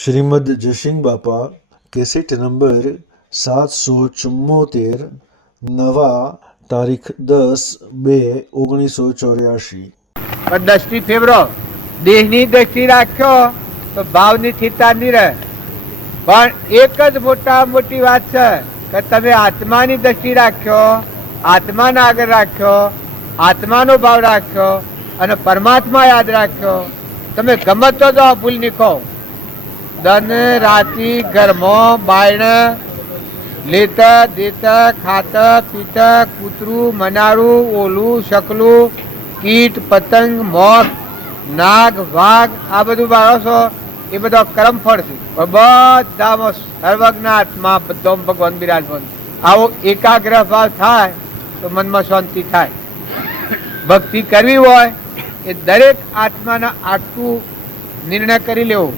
શ્રીમદ જયસિંહ બાપા cassette number 774 નવા તારીખ 10/2/1984। દ્રષ્ટિ ફેવરો દેહની દ્રષ્ટિ રાખ્યો તો ભાવની થીતા નહીં રહે, પણ એક જ મોટા મોટી વાત છે કે તમે આત્માની દ્રષ્ટિ રાખ્યો, આત્માને આગળ રાખ્યો, આત્માનો ભાવ રાખ્યો અને પરમાત્મા યાદ રાખ્યો, તમે ગમતો જો ભૂલ નીકો ધન રાતી ઘરમાં બાયણ લેતા દેતા ખાતા પીતા કૂતરું મનારું ઓલું શકલું કીટ પતંગ મોત નાગ વાઘ આ બધું બાળશો એ બધો કર્મફળ છે, પણ બધામાં સર્વજ્ઞ આત્મા બધો ભગવાન બિરાજમાન. આવો એકાગ્ર ભાવ થાય તો મનમાં શાંતિ થાય. ભક્તિ કરવી હોય એ દરેક આત્માના આટલું નિર્ણય કરી લેવો.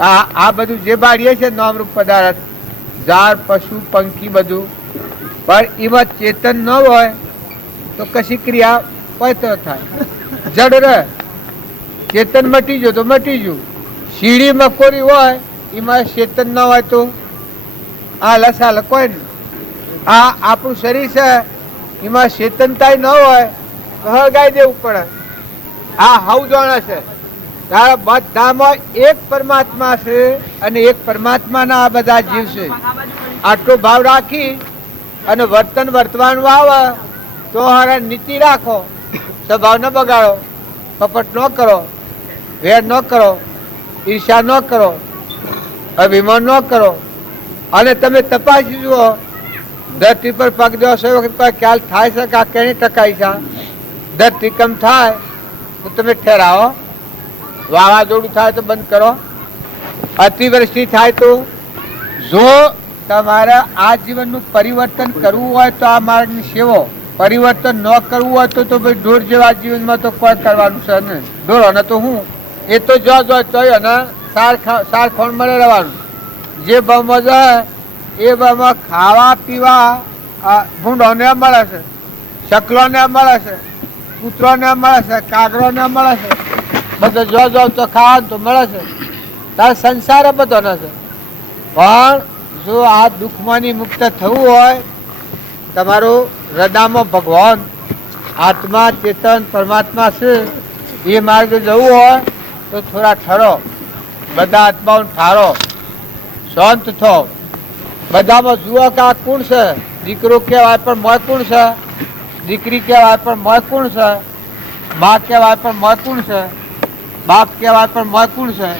આ બધું જે બાળીએ છે નામરૂપ પદાર્થ ઝાડ પશુ પંખી બધું, પણ એમાં ચેતન ન હોય તો કશી ક્રિયા પૈતો થાય, જડ રહે. ચેતન મટી ગયું તો મટી ગયું. સીડી મકોરી હોય એમાં ચેતન ન હોય તો આ લસાલ કોઈ નહીં. આ આપણું શરીર છે એમાં ચેતનતા ન હોય તો હળગાઈ દેવું પડે. આ હવ જાણે છે તારા બધામાં એક પરમાત્મા છે અને એક પરમાત્માના આ બધા જીવ છે. આટલો ભાવ રાખી અને વર્તન વર્તવાનું આવે તો હારા નીતિ રાખો, સ્વભાવ ન બગાડો, કપટ ન કરો, વેર ન કરો, ઈર્ષા ન કરો, અભિમાન ન કરો. અને તમે તપાસી જુઓ ધરતી પર પગ દો સો વખત કોઈ ખ્યાલ થાય છે કે આ કેની ટકાઈ છે. ધરતીકંપ થાય તો તમે ઠેરાવો, વાવાઝોડું થાય તો બંધ કરો, અતિવૃષ્ટિ થાય તો જો તમારે આ જીવનનું પરિવર્તન કરવું હોય તો આ માર્ગની સેવો, પરિવર્તન ન કરવું હોય તો ભાઈ ઢોર જેવા જીવનમાં તો કોઈ કરવાનું છે ને. ઢોરો ને તો હું એ તો જો અને સાર ખોણ મળે રહેવાનું. જે ભાવમાં જાય એ ભાવમાં ખાવા પીવા ભૂંડોને મળે છે, શકલોને મળે છે, કૂતરોને મળે છે, કાગરોને મળે છે, બધો જો તો ખાવાનું તો મળે છે. તાર સંસાર બધો ન છે. પણ જો આ દુઃખમાંથી મુક્ત થવું હોય, તમારું હૃદયમાં ભગવાન આત્મા ચેતન પરમાત્મા છે એ માર્ગ જવું હોય તો થોડા ઠરો, બધા આત્માઓ ઠારો, શાંત થો. બધામાં જુઓ કે આ કોણ છે. દીકરો કહેવાય પણ મોય કોણ છે, દીકરી કહેવાય પણ મોય કોણ છે, મા કહેવાય પણ મોય કોણ છે, બાપ કહેવાય પણ મોય કોણ છે,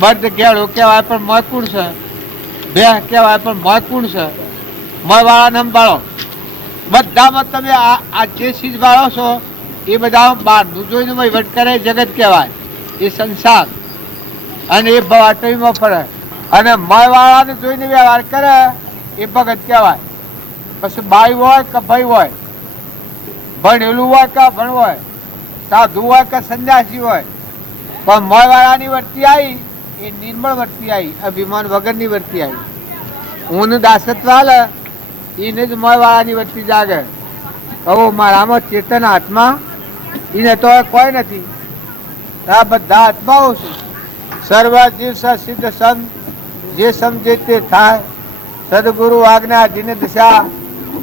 મર્દ ઘેડો કહેવાય પણ મોય કોણ છે, બે કહેવાય પણ મોય કોણ છે. મોય વાળાને સંભાળો. બધામાં તમે આ જે ચીજ વાળો છો એ બધા બહારનું જોઈને વહીવટ કરે જગત કહેવાય, એ સંસાર અને એ ભવાટવીમાં ફરે. અને મોય વાળાને જોઈને વ્યવહાર કરે એ ભગત કહેવાય. પછી બાઈ હોય કે ભાઈ હોય, ભણેલું હોય કે અભણ હોય, સાધુ હોય કે સંન્યાસી હોય, પણ મોય વાળાની વર્તી આવી એ નિર્મળ વર્તી આવી, અભિમાન વગરની વર્તી આવી. ઊંઘ દાસત્વ હાલે એને જ મોય વાળાની વર્તી જાગે. હવે મારામાં ચેતન આત્મા એને તો કોઈ નથી. આ બધા આત્માઓ છે. સર્વ જીવ સિદ્ધ સંત જે સમજે તે થાય, સદગુરુ આજ્ઞા જીન દશા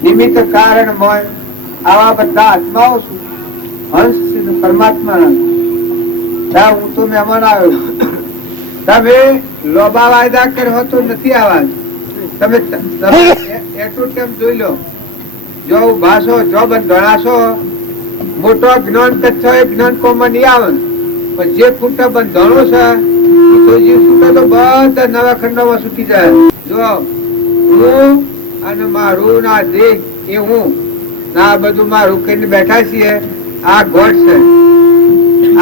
નિમિત્ત કારણ હોય. આવા બધા આત્માઓ છું. હંસ પરમાત્મા હું તો મહેમાન આવ્યો. તમે લોબા વાયદા કર્યો તો નથી આવા. તમે એટલું ટાઈમ જોઈ લો. જો ઉભાશો જો બંધાશો મોટો જ્ઞાન કચ્છો એ જ્ઞાન કોમાં નહીં આવે. પણ જે ખૂટા બંધાણો છે તો જે ખૂટા તો બધા નવા ખંડોમાં છૂટી જાય. જો હું અને મારું ના દેહ એ હું ના બધું મારું કહીને બેઠા છીએ. આ ગોઠ છે.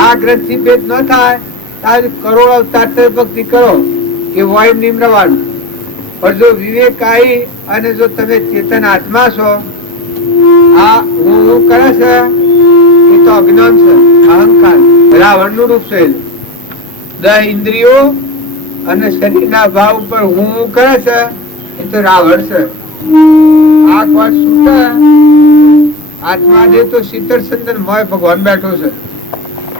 આ ગ્રંથિ ભેદ ન થાય કરોડ અવતાર ભક્તિ કરો એ હોય નિમ રવાનું. પણ જો વિવેક આવી અને જો તમે ચેતન આત્મા છો, આ હું કરે છે એ તો અજ્ઞાન છે, અહંકાર રાવણ નું રૂપ છે. 10 ઇન્દ્રિયો અને શરીરના ભાવ ઉપર હું કરે છે એ તો રાવણ છે. આ વાત શું આત્મા જે તો શીતળ ચંદન મોય ભગવાન બેઠો છે.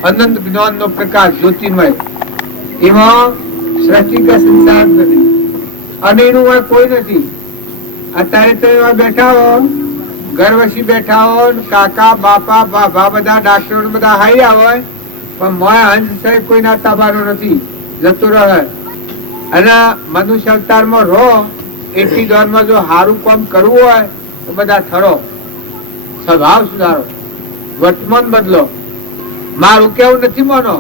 અનંત જ્ઞાન નો પ્રકાશ જ્યોતિમય. એમાં સૃષ્ટિ કે સંસાર નથી અને એનું હોય કોઈ નથી. અત્યારે તો એવા બેઠા હો, ઘર વસી બેઠા હો, કાકા બાપા બાપા બધા ડાક્ટરો બધા હાર્યા હોય, પણ મોય હંસ છે કોઈના તાબાનો નથી, જતો રહે. અને મનુષ્ય અવતારમાં રહો એટલી દોરમાં જો સારું કામ કરવું હોય તો બધા થરો, સ્વભાવ સુધારો, વર્તમાન બદલો. મારું કેવું નથી માનો,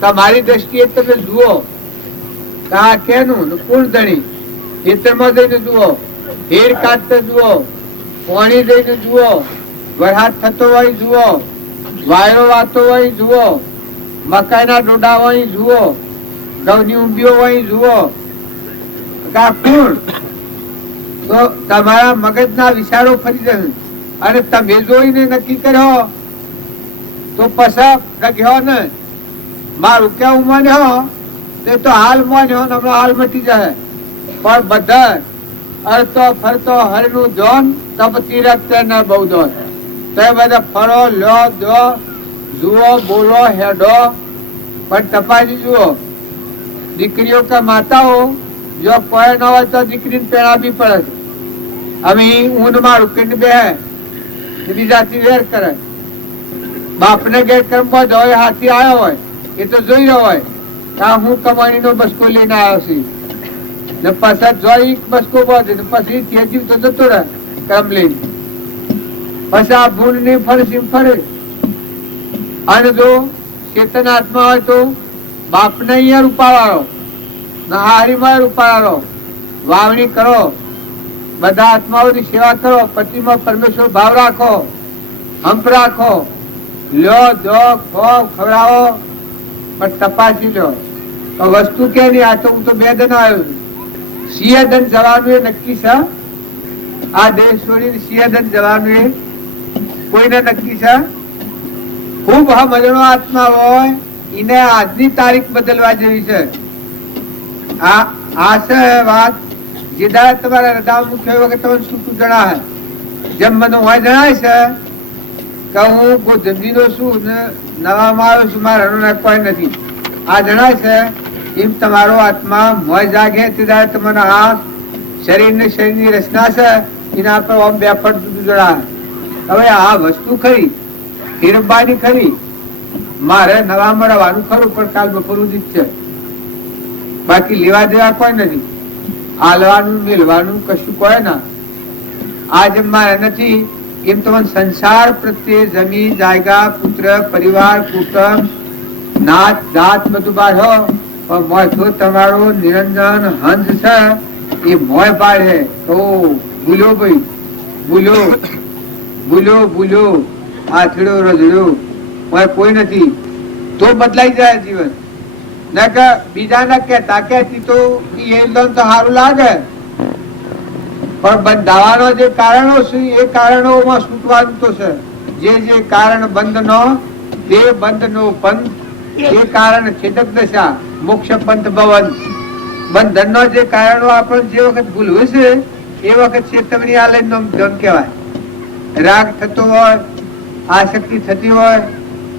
તમારી દ્રષ્ટિએ તમે જુઓ આ કેનું કુણ ધણી ખેતરમાં જઈને જુઓ, હેર કાઢતા જુઓ, પાણી જઈને જુઓ, વરસાદ થતો હોય જુઓ, વાયરો વાતો હોય જુઓ, મકાઈના ડોડા હોય જુઓ, ઘઉંની ઊંબીઓ હોય જુઓ. કુણ તો તમારા મગજના વિચારો ફરી જશે અને તમે જોઈને નક્કી કર્યો તો પછી ગયો ને મારું કેવું માન્યો તે તો હાલ માન્યો ને હમણાં હાલ મટી જાય. પણ બધા અરતો ફરતો હરનું જોન તબ તીરક તેને બહુ દોન. તો બધા ફરો લો દો જુઓ બોલો હેડો, પણ તપાસી જુઓ. દીકરીઓ કે માતાઓ જો કોઈ ન હોય તો દીકરીને પેણાવી પડે છે. હવે ઊંઘમાં રૂકીને બે બીજાથી વેર કરે. બાપને ગેર કર્મમાં જ હોય, હાથી આવ્યો હોય એ તો જોઈ રહ્યો હોય કે હું કમાણીનો બસકો લઈને આવ્યો છું ને પછી જોઈ બસકો બધે પછી તેજી તો જતો રહે કર્મ લઈને. પછી આ ભૂલ ની ફરસી ફરે. અને જો ચેતન આત્મા હોય તો બાપને અહીંયા રૂપાવાળો હારીમાં રૂપાવાળો વાવણી કરો, બધા આત્માઓની સેવા કરો, પતિમાં પરમેશ્વર ભાવ રાખો, હંપ રાખો, લ્યો દો ખો ખવડાવો, પણ તપાસી લો તો વસ્તુ કે નહીં. આ તો હું તો 2 દન આવ્યો છું. સિંહદન જવાનું એ નક્કી છે. આ દેશ છોડીને સિંહદન જવાનું એ કોઈને નક્કી છે. ખૂબ મજનો આત્મા હોય એને આજની તારીખ બદલવા જેવી છે. આ છે વાત જે દાડે તમારા હૃદય મુખ્ય વખત તમને શું જણાય. જેમ મને હોય જણાય છે કે હું જમીનો છું ને નવામાં આવ્યો છું, મારા કોઈ નથી આ જણાય છે. એમ તમારો આત્મા મોય જાગે તે દાડે તમને આ શરીર ને શરીરની રચના છે એના પર આમ 2 ફટ જુદું જણાય. હવે આ વસ્તુ ખરી હિરબાની ખરી, મારે નવામાં રહેવાનું ખરું, પણ કાલ બપોર સુધી જ છે. બાકી લેવા દેવા કોઈ નથી. હાલવાનું મેળવાનું કશું કોઈ ના. આ જેમ મારે નથી એમ તમને સંસાર પ્રત્યે જમીન જાયગા પુત્ર પરિવાર કુટુંબ નાત જાત બધું બાળો, પણ મોય તો તમારો નિરંજન હંસ છે એ મોય પાડે તો ભૂલો ભાઈ ભૂલો ભૂલો ભૂલો આથડો રજડો મોય કોઈ નથી. તો બદલાઈ જાય જીવન. ના કે બીજા ના કહેતા કહેતી તો એ તો સારું લાગે, પણ બંધાવાનો જે કારણો છે એ કારણોમાં છૂટવાનું તો છે. જે કારણ બંધ નો તે બંધ નો પંથ, એ કારણ છેદક દશા મોક્ષ પંથ ભવન. બંધન નો જે કારણો આપણે જે વખત ભૂલવું છે એ વખત ચેતવણી આલય નો ધન કહેવાય. રાગ થતો હોય, આસક્તિ થતી હોય,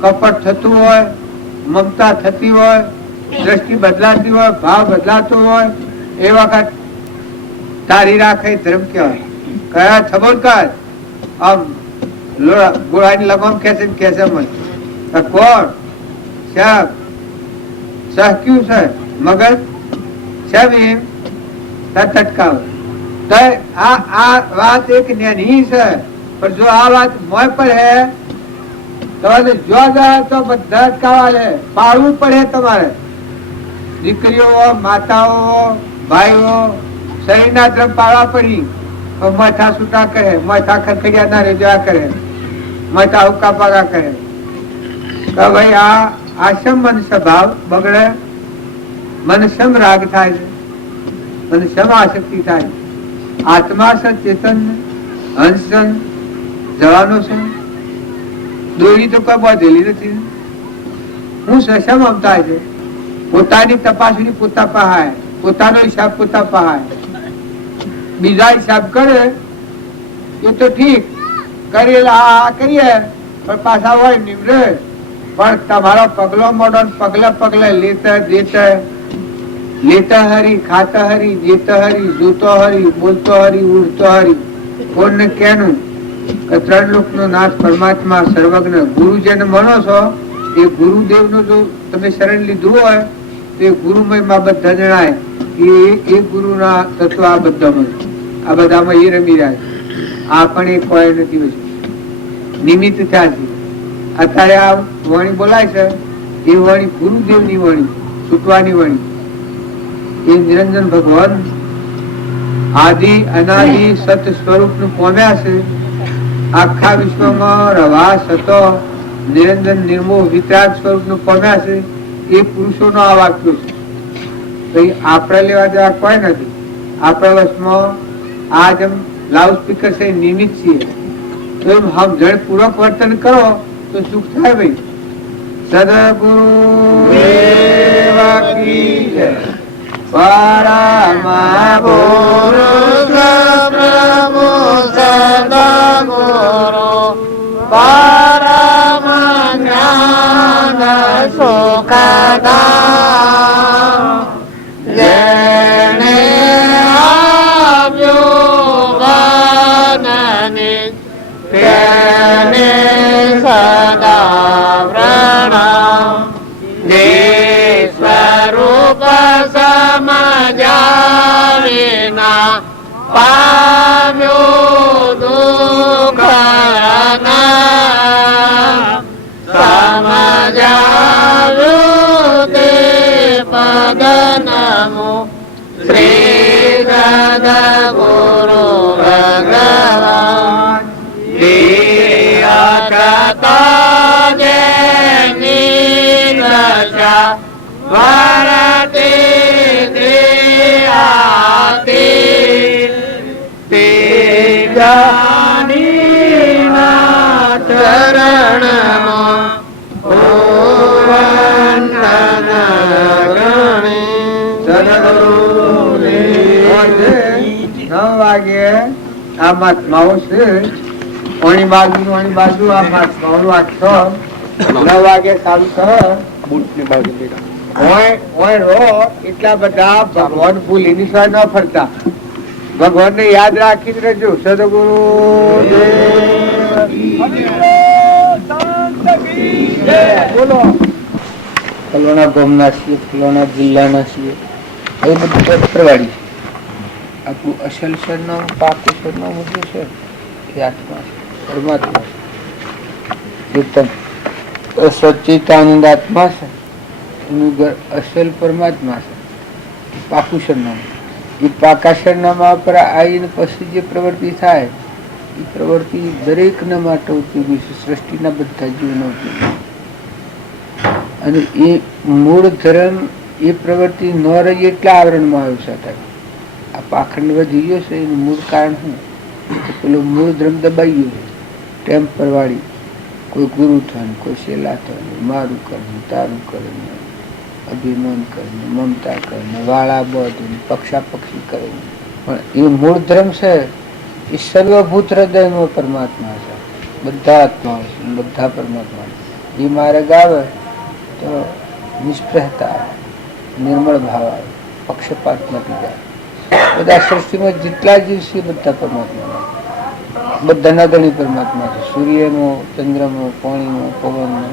કપટ થતું હોય, મમતા થતી હોય, દ્રષ્ટિ બદલાતી હોય, ભાવ બદલાતો હોય, એ વખત તારી રાખે ધર્મ કહેવાય. કયા છબોલકાર આમ ગોળાની લગામ ખેંચે મને કોણ સાહેબ સહક્યું છે મગજ સાહેબ એમ તટકાવ. તો આ વાત એક નેની છે, પણ જો આ વાત મોય પર હે તો જો જાય તો બધા અટકાવા લે, પાડવું પડે તમારે. દીકરીઓ માતાઓ ભાઈઓ શરીરના ધર્મ પાળવા પડી, માથા છૂટા કરે, માથા ખરખડિયા ના રેજવા કરે, માથા હુક્કા પાગા કરે. તો ભાઈ આ આશમ મન સ્વભાવ બગડે, મન સમ રાગ થાય છે, મન સમ આસક્તિ થાય. આત્મા છે ચેતન હંસ જવાનો છે, દોરી તો કોઈ બાંધેલી નથી. હું સસમ થાય છે. પોતાની તપાસણી પોતા પહાય, પોતાનો હિસાબ પોતા પહાય. બીજા હિસાબ કરે એ તો ઠીક કરેલા કરીએ, પણ પાછા હોય નિમરે. પણ તમારો પગલો મોડો પગલે પગલે લેતે દેતે લેતા હરી, ખાતા હરી, દેતા હરી, જોતો હરી, બોલતો હરી, ઉડતો હરી. કોણ ને કેનું કે ત્રણ લોકનો નાથ પરમાત્મા સર્વજ્ઞ ગુરુ જેને માનો છો એ ગુરુદેવનું જો તમે શરણ લીધું હોય તો એ ગુરુમયમાં બધા જણાય એ ગુરુના તત્વ આ બધામાં એ રમી રહ્યા છે. આ પણ એક કોઈ નથી નિમિત્ત થયા છે. અત્યારે આ વાણી બોલાય છે એ વાણી ગુરુદેવની વાણી, છૂટવાની વાણી. એ નિરંજન ભગવાન આદિ અનાદિ સત સ્વરૂપ નું પામ્યા છે. આખા વિશ્વમાં રવાસ હતો નિરંજન નિર્મોહ વિતરાગ સ્વરૂપ નું પામ્યા છે. એ પુરુષો નો આ વાક્યો છે. આપણે લેવા જેવા કોઈ નથી. આપણા વશમાં આ જેમ લાઉડ સ્પીકર છે નિમિત્ત છીએ તો એમ સમજણ પૂર્વક વર્તન કરો તો સુખ થાય. ભાઈ સદગુરુ પરમા પુરુષ પ્રભુ સદગુરુ પરમ જ્ઞાન સુખદામ જેને આપ્યું જ્ઞાને તેને સદા પ્રણામ. જે સ્વરૂપ સમજ્યા વિના પામ્યો દુઃખ સમજાવ્યું તે પદ નમો શ્રી સદગુરુ ભગવાન. જેની દશા વરતે તે જ્ઞાનીના ચરણમાં વાગે આ મહાત્માઓ છે. ઓણી બાજુ આ મહાત્માઓ વાંચશો 9 વાગે ચાલુ કરો એટલા બધા ભગવાન ભૂલી ની ન ફરતા. ભગવાન ને યાદ રાખી જ રહેજો. સદગુરુ બોલો. ફલોણા ગામના છીએ, ફલોણા જિલ્લાના છીએ, એ બધું પ્રવાડી છે. આપણું અસલ સરનામું પાકું સરનામું જે છે એ આત્મા છે, પરમાત્મા છે. સચ્ચિદાનંદ આત્મા છે, એનું ઘર અસલ પરમાત્મા છે, પાકું સરનામું. એ પાકા સરનામા પર આવીને પછી જે પ્રવૃત્તિ થાય એ પ્રવૃત્તિ દરેકના માટે ઉપયોગી છે, સૃષ્ટિના બધા જીવનો ઉપયોગી. અને એ મૂળ ધર્મ એ પ્રવૃત્તિ ન રહી એટલા આવરણમાં આવ્યું છે. આ પાખંડ વધી ગયો છે એનું મૂળ કારણ શું? પેલો મૂળ ધર્મ દબાઈ ગયો છે. ટેમ્પર વાળી કોઈ ગુરુ થયું, કોઈ શેલા થયું, મારું કરવું, તારું કરવું, અભિમાન કરીને, મમતા કરીને, વાળા બધું પક્ષાપક્ષી કરીને. પણ એ મૂળ ધર્મ છે એ સર્વભૂત હૃદયનો પરમાત્મા છે. બધા આત્માઓ છે, બધા પરમાત્મા. એ માર્ગ આવે તો નિષ્પ્રહતા આવે, નિર્મળ ભાવ આવે, પક્ષપાત નથી જાય. બધા સૃષ્ટિમાં જેટલા જીવ છે બધા પરમાત્મા, બધાના ધણી પરમાત્મા છે. સૂર્યનો, ચંદ્રનો, પાણીનો, પવનનો,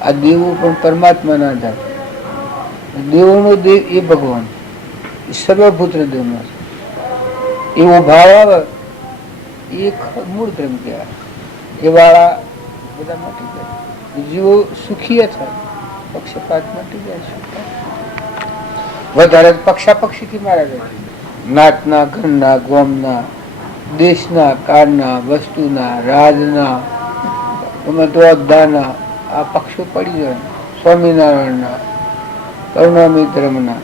આ દેવો પણ પરમાત્માના આધાર. દેવોનો દેવ એ ભગવાન, એ સર્વભૂત હૃદયમાં છે. એવો ભાવ આવે એ મૂળ ધર્મ કહેવાય. એ વાળા બધા મટી જાય, જીવો સુખી થાય, પક્ષપાત મટી જાય. વધારે પક્ષાપક્ષીથી મારા જાય. નાતના, ઘરના, ગોમના, દેશના, કાળના, વસ્તુના, રાજના, હોદ્દાના આ પક્ષો પડી જાય. સ્વામિનારાયણના, કરુણામી ધર્મના,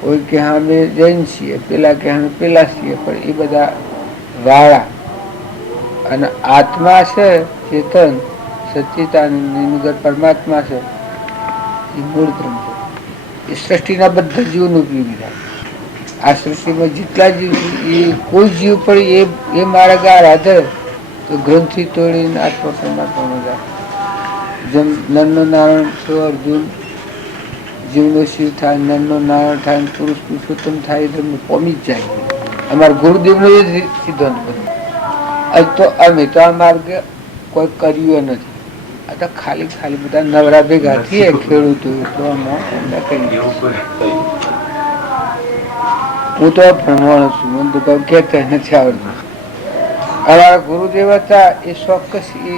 કોઈ કે અમે જૈન છીએ, પેલા કે અમે પેલા છીએ, પણ એ બધા વાળા. અને આત્મા છે ચેતન સચ્ચિદાનંદ પરમાત્મા છે, એ મૂળ ધર્મ છે. એ સૃષ્ટિના બધા જીવોનું ઉપયોગી થાય. આ સૃષ્ટિમાં જેટલા જીવ એ કોઈ જીવ પણ એ માર્ગ આધારે તો ગ્રંથિ તોડીને આત્મા પરમાત્મામાં જાય. જેમ નરનો નારાયણ અર્જુન જીવનો શિવ થાય, નરનો નારાયણ થાય, પુરુષ પુરુષોત્તમ થાય, એ ધર્મ પોમી જ જાય. અમારા ગુરુદેવનો એ જ સિદ્ધાંત બધું. તો અમે તો આ માર્ગ કોઈ કર્યું નથી. આ તો ખાલી ખાલી બધા નવરા ભેગા થઈએ ખેડૂતો, તો એમને કહીએ. હું તો ભણવાનો છું, મને તો કઈ કહેતા નથી આવડતું. અમારા ગુરુદેવ હતા એ ચોક્કસ એ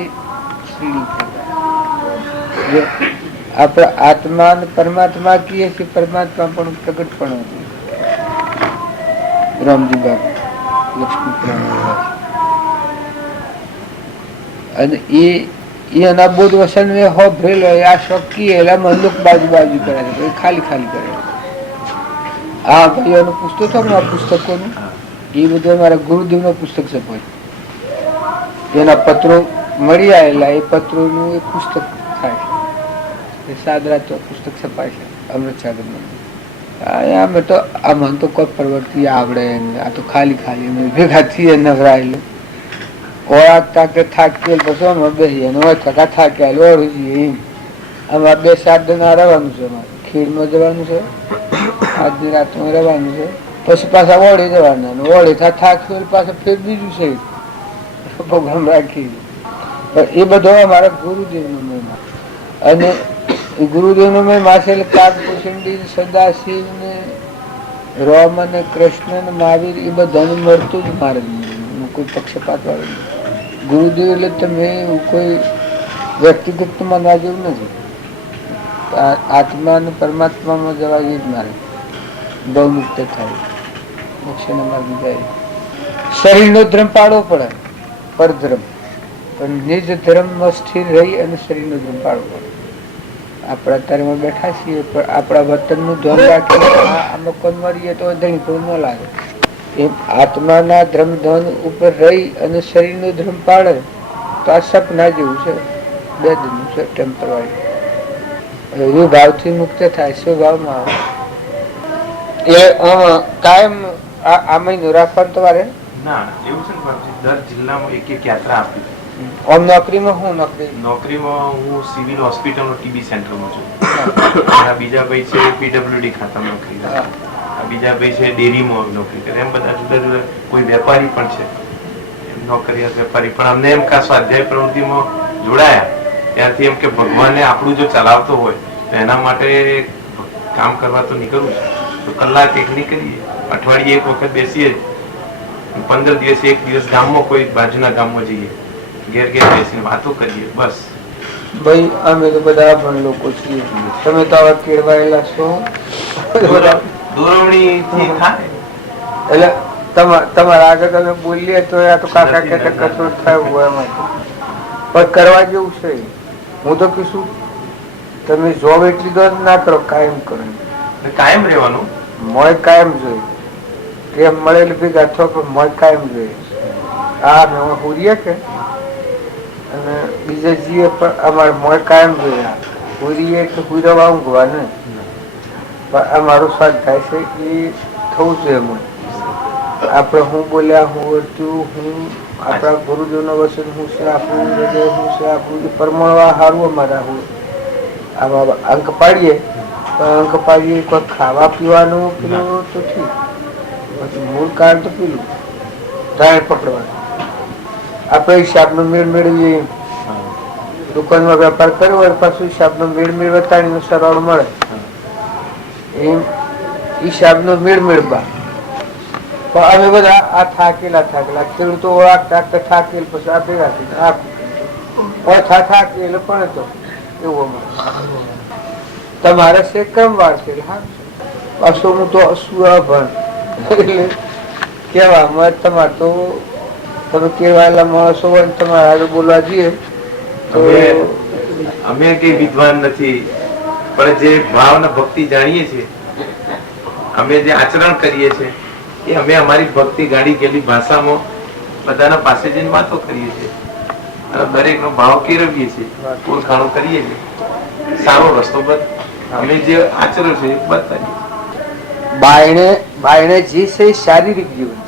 આપણા આત્મા પરમાત્મા કહીએ છીએ, પરમાત્મા પણ પ્રગટ પણ હતું. રામજી બાબુ લક્ષ્મી અને એના બોધ વસન મેં હો ભરેલો આ શોકી એલા મંદુક બાજુ કરે છે, ખાલી ખાલી કરે. આ ભાઈઓનું પુસ્તક હતો ને, આ પુસ્તકોનું એ બધું અમારા ગુરુદેવનો પુસ્તક છપાય. એના પત્રો મળી આવેલા એ પત્રોનું એક પુસ્તક થાય છે. સાદરા તો પુસ્તક છપાય છે અમૃત સાગરમાં. અમે તો આમાં તો કોઈ પ્રવૃત્તિ આવડે, આ તો ખાલી ખાલી અમે ભેગા થઈએ નવરાયેલું. ઓળખતા કે થાકી પછી અમે બેસીએ થાક્યા ઓળું જઈએ એમ. આમાં 2-7 જણા રહેવાનું છે. અમારે ખીરમાં જવાનું છે, આજની રાતમાં રહેવાનું છે, પછી પાછા ઓળી જવાના. ઓળી થાક્યું પાછા ફેર બીજું છે પ્રોગ્રામ રાખી. પણ એ બધો અમારા ગુરુદેવનો મહિમા. અને ગુરુદેવનો મહિમા છે એટલે કાગભૂષણ સદાશિવ ને રામ અને કૃષ્ણ ને મહાવીર એ બધાને મળતું જ મારે કોઈ પક્ષપાત વાળું. ગુરુદેવ એટલે તમે કોઈ વ્યક્તિગત માનવા જેવું નથી. આત્મા અને પરમાત્મામાં જવા એ જ મારે બહુ મુક્ત થાય, મોક્ષનો માર્ગ જાય. શરીરનો ધર્મ પાડવો પડે, પરધર્મ, પણ નિજ ધર્મમાં સ્થિર રહી અને શરીરનો ધર્મ પાડવો પડે. આપણા અત્યારમાં બેઠા છીએ પણ આપણા વર્તનનું ધ્યાન રાખીએ. આમાં કોઈ મરીએ તો ધણી કોઈ ન લાગે. એમ આત્માના ધર્મ ધન ઉપર રહી અને શરીરનો ધર્મ પાડે તો આ સપના જેવું છે, 2 દિનનું છે, ટેમ્પરરી. ભાવથી મુક્ત થાય, સ્વભાવમાં આવે. કાયમ આ મહિનો રાખવાનું તમારે ના એવું છે ને બાપજી, દર જિલ્લામાં એક યાત્રા આપી. આમ નોકરીમાં હું નોકરીમાં હું સિવિલ હોસ્પિટલનો ટીબી સેન્ટરમાં છું. બીજા ભાઈ છે પીડબ્લ્યુડી ખાતામાં નોકરી કરે, બીજા ભાઈ છે ડેરીમાં નોકરી કરે. એમ બધા જુદા જુદા. કોઈ વેપારી પણ છે, એમ નોકરિયાત વેપારી. પણ અમને એમ કે સ્વાધ્યાય પ્રવૃત્તિમાં જોડાયા ત્યારથી એમ કે ભગવાનને આપણું જો ચલાવતો હોય તો એના માટે કામ કરવા તો નીકળવું છે. તો કલાક એક નીકળીએ, અઠવાડિયે એક વખત બેસીએ, 15 દિવસ 1 દિવસ ગામમાં કોઈ બાજુના ગામમાં જઈએ, ઘેર ઘેર બેસીને વાતો કરીએ. બસ ભાઈ અમે તો બધા પણ લોકો છીએ. તમે તો આવા કેળવાયેલા છો, દોરવણીથી થાય. એટલે તમારા આગળ તમે બોલીએ તો આ તો કાકા કહેતા કશું થાય હોય એમાં પણ કરવા જેવું છે. હું તો કીધું તમે જોબ એટલી તો ના કરો, કાયમ કરો. કાયમ રહેવાનું, મોય કાયમ જોઈએ. કેમ મળેલી ભેગા થો પણ મોય કાયમ જોઈએ. હા મેં હુરીએ કે અને બીજા જીએ પણ અમારે મોય કાયમ જોઈએ. હુરીએ એટલે હુરવા ઊંઘવા નહીં, પણ અમારું સ્વાદ થાય છે એ થવું જોઈએ. મને આપણે હું બોલ્યા, હું વર્ત્યું, હું આપણા ગુરુજીનો વચન હું છે આપણું, હૃદય હું છે આપણું, એ પરમાણવા સારું અમારા હું આમાં અંક પાડીએ. અંક પાડીએ કોઈ ખાવા પીવાનું પેલું તો ઠીક, પછી મૂળ કારણ તો પેલું ટાયર પકડવાનું. આપણે હિસાબનો મેળ મેળવીએ. દુકાનમાં વેપાર કર્યો હોય પાછું હિસાબનો મેળ મેળવતાણીનો સરળ મળે એમ હિસાબનો મેળ મેળવા. પણ અમે બધા આ થાકેલા ખેડૂતો ઓળખતા થાકેલ પછી આ ભેગા થઈને થાકેલ પણ તો એવું અમારે. તમારે છે ક્રમવાર છે પાછું હું તો અસુભણ એટલે કેવા તમારે તો તમે કેવાયેલા માણસો હોય તમારે આગળ બોલવા જઈએ તો અમે કઈ વિદ્વાન નથી, પણ જે ભાવ ને ભક્તિ જાણીએ છીએ, અમે જે આચરણ કરીએ છીએ એ અમે અમારી ભક્તિ ગાડી ગયેલી ભાષામાં બધાના પાસે જઈને વાતો કરીએ છીએ અને દરેક નો ભાવ કેળવીએ છીએ, ઓળખાણો કરીએ છીએ, સારો રસ્તો અમે જે આચરણ છે એ બતાવીએ. બાયણે જે છે શારીરિક જીવન,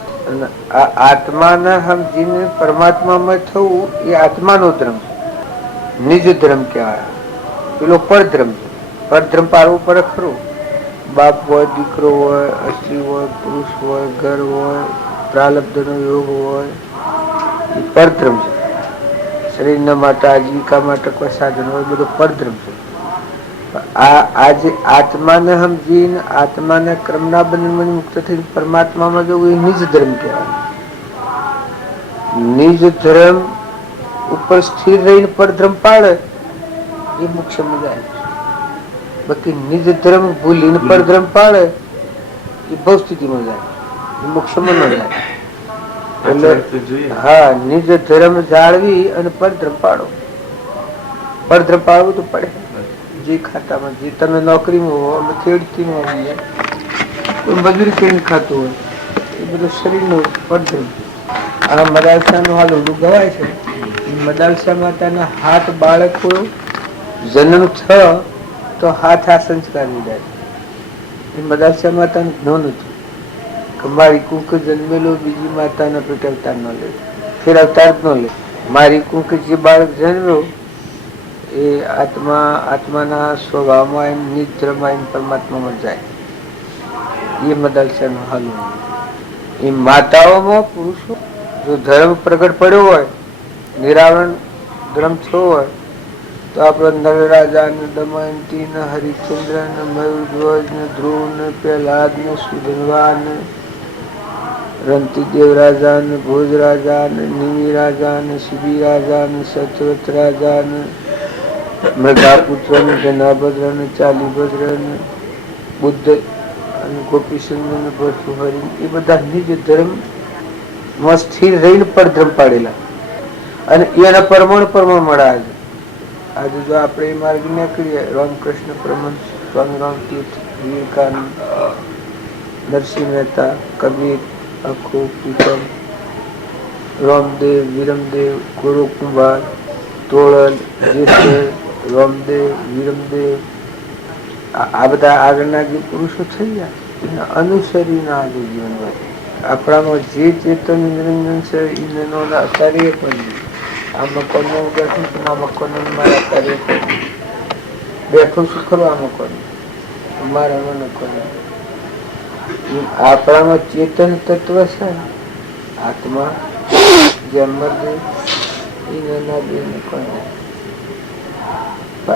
આત્માના સમજીને પરમાત્મામાં થવું એ આત્માનો ધર્મ, નિજ ધર્મ કહેવાય. પેલો પરધર્મ પરધર્મ પાળવું પડે ખરું. બાપ હોય, દીકરો હોય, સ્ત્રી હોય, પુરુષ હોય, ઘર હોય, પ્રાલબ્ધનો યોગ હોય, એ પરધર્મ છે. શરીરના માટે, આજીવિકા માટે કોઈ સાધન હોય, બધો પરધર્મ છે. આજે આત્માને સમજીને આત્માને ક્રમના બંધનમાંથી મુક્ત થઈને પરમાત્મામાં જવું એ નિજ ધર્મ કહેવાય. નિજ ધર્મ ઉપર સ્થિર રહીને પરધર્મ પાડે એ મોક્ષમાં જાય. બાકી નિજ ધર્મ ભૂલીને પરધર્મ પાડે એ ભવ સ્થિતિમાં જાય, એ મોક્ષમાં ન જાય. એટલે હા, નિજ ધર્મ જાળવી અને પરધર્મ પાડો. પરધર્મ પાડવું તો પડે. જે ખાતામાં જે તમે નોકરીમાં હો, અમે ખેડતીમાં હોઈએ, કોઈ મજૂરી કરીને ખાતું હોય, એ બધું શરીરનું પરધર્મ. આ મદાલસાનું હાલ ઊંડું ગવાય છે. મદાલસા માતાના હાથ બાળકો જન્મ છ તો હાથ આ સંસ્કારની જાય. એ મદાલસા માતાનું જ્ઞાન હતું કે મારી કુંક જન્મેલો બીજી માતાના પેટ અવતાર ન લે, ફેર અવતાર ન લે. મારી કુંક જે બાળક જન્મ્યો એ આત્માના સ્વભાવમાં એમ નિદ્રમાં એમ પરમાત્મામાં જાય. એ મદાલસાનું હાલ. એ માતાઓમાં પુરુષો જો ધર્મ પ્રગટ પડ્યો હોય, નિરાવરણ ધર્મ થયો હોય, તો આપણે નળરાજા ને દમયંતી ને હરિશ્ચંદ્ર ને મયુરધ્વજ ને ધ્રુવ ને પ્રહલાદ ને સુધનવા ને રંતીદેવ રાજા ને ભોજ રાજા ને નિમિ રાજા ને શિબી રાજા ને સત્વત રાજા ને મૃગાપુત્ર ને જનાભદ્ર ને ચાલીભદ્ર ને બુદ્ધ અને ગોપીચંદ્ર ને ભરતુહરી, એ બધા નિજ ધર્મ માં સ્થિર રહીને પરધર્મ પાડેલા અને એના પરમાણુ પરમાણુ મળે. આજે જો આપણે એ માર્ગ નીકળીએ, રામકૃષ્ણ પરમહંસ, સ્વામી રામતીર્થ, વિવેકાનંદ, નરસિંહ મહેતા, કબીર, અખો, પ્રીતમ, રામદેવ, વિરમદેવ, ગોરખકુંભાર, તોળલ, જેસર, રામદેવ, વિરમદેવ, આ બધા આગળના જે પુરુષો થઈ ગયા એના અનુસરીને આજે જીવન વધે. આપણામાં જે ચેતન નિરંજન છે એને કાર્ય કરવું. આ મકોનનું બેઠું છું, આ મકોનનું મારા કાર્ય કરવું. બેઠું શું ખરું આ મકોન મારા મને કરવું. આપણામાં ચેતન તત્વ છે, આત્મા જે અમરદેવ એના બે મકોન.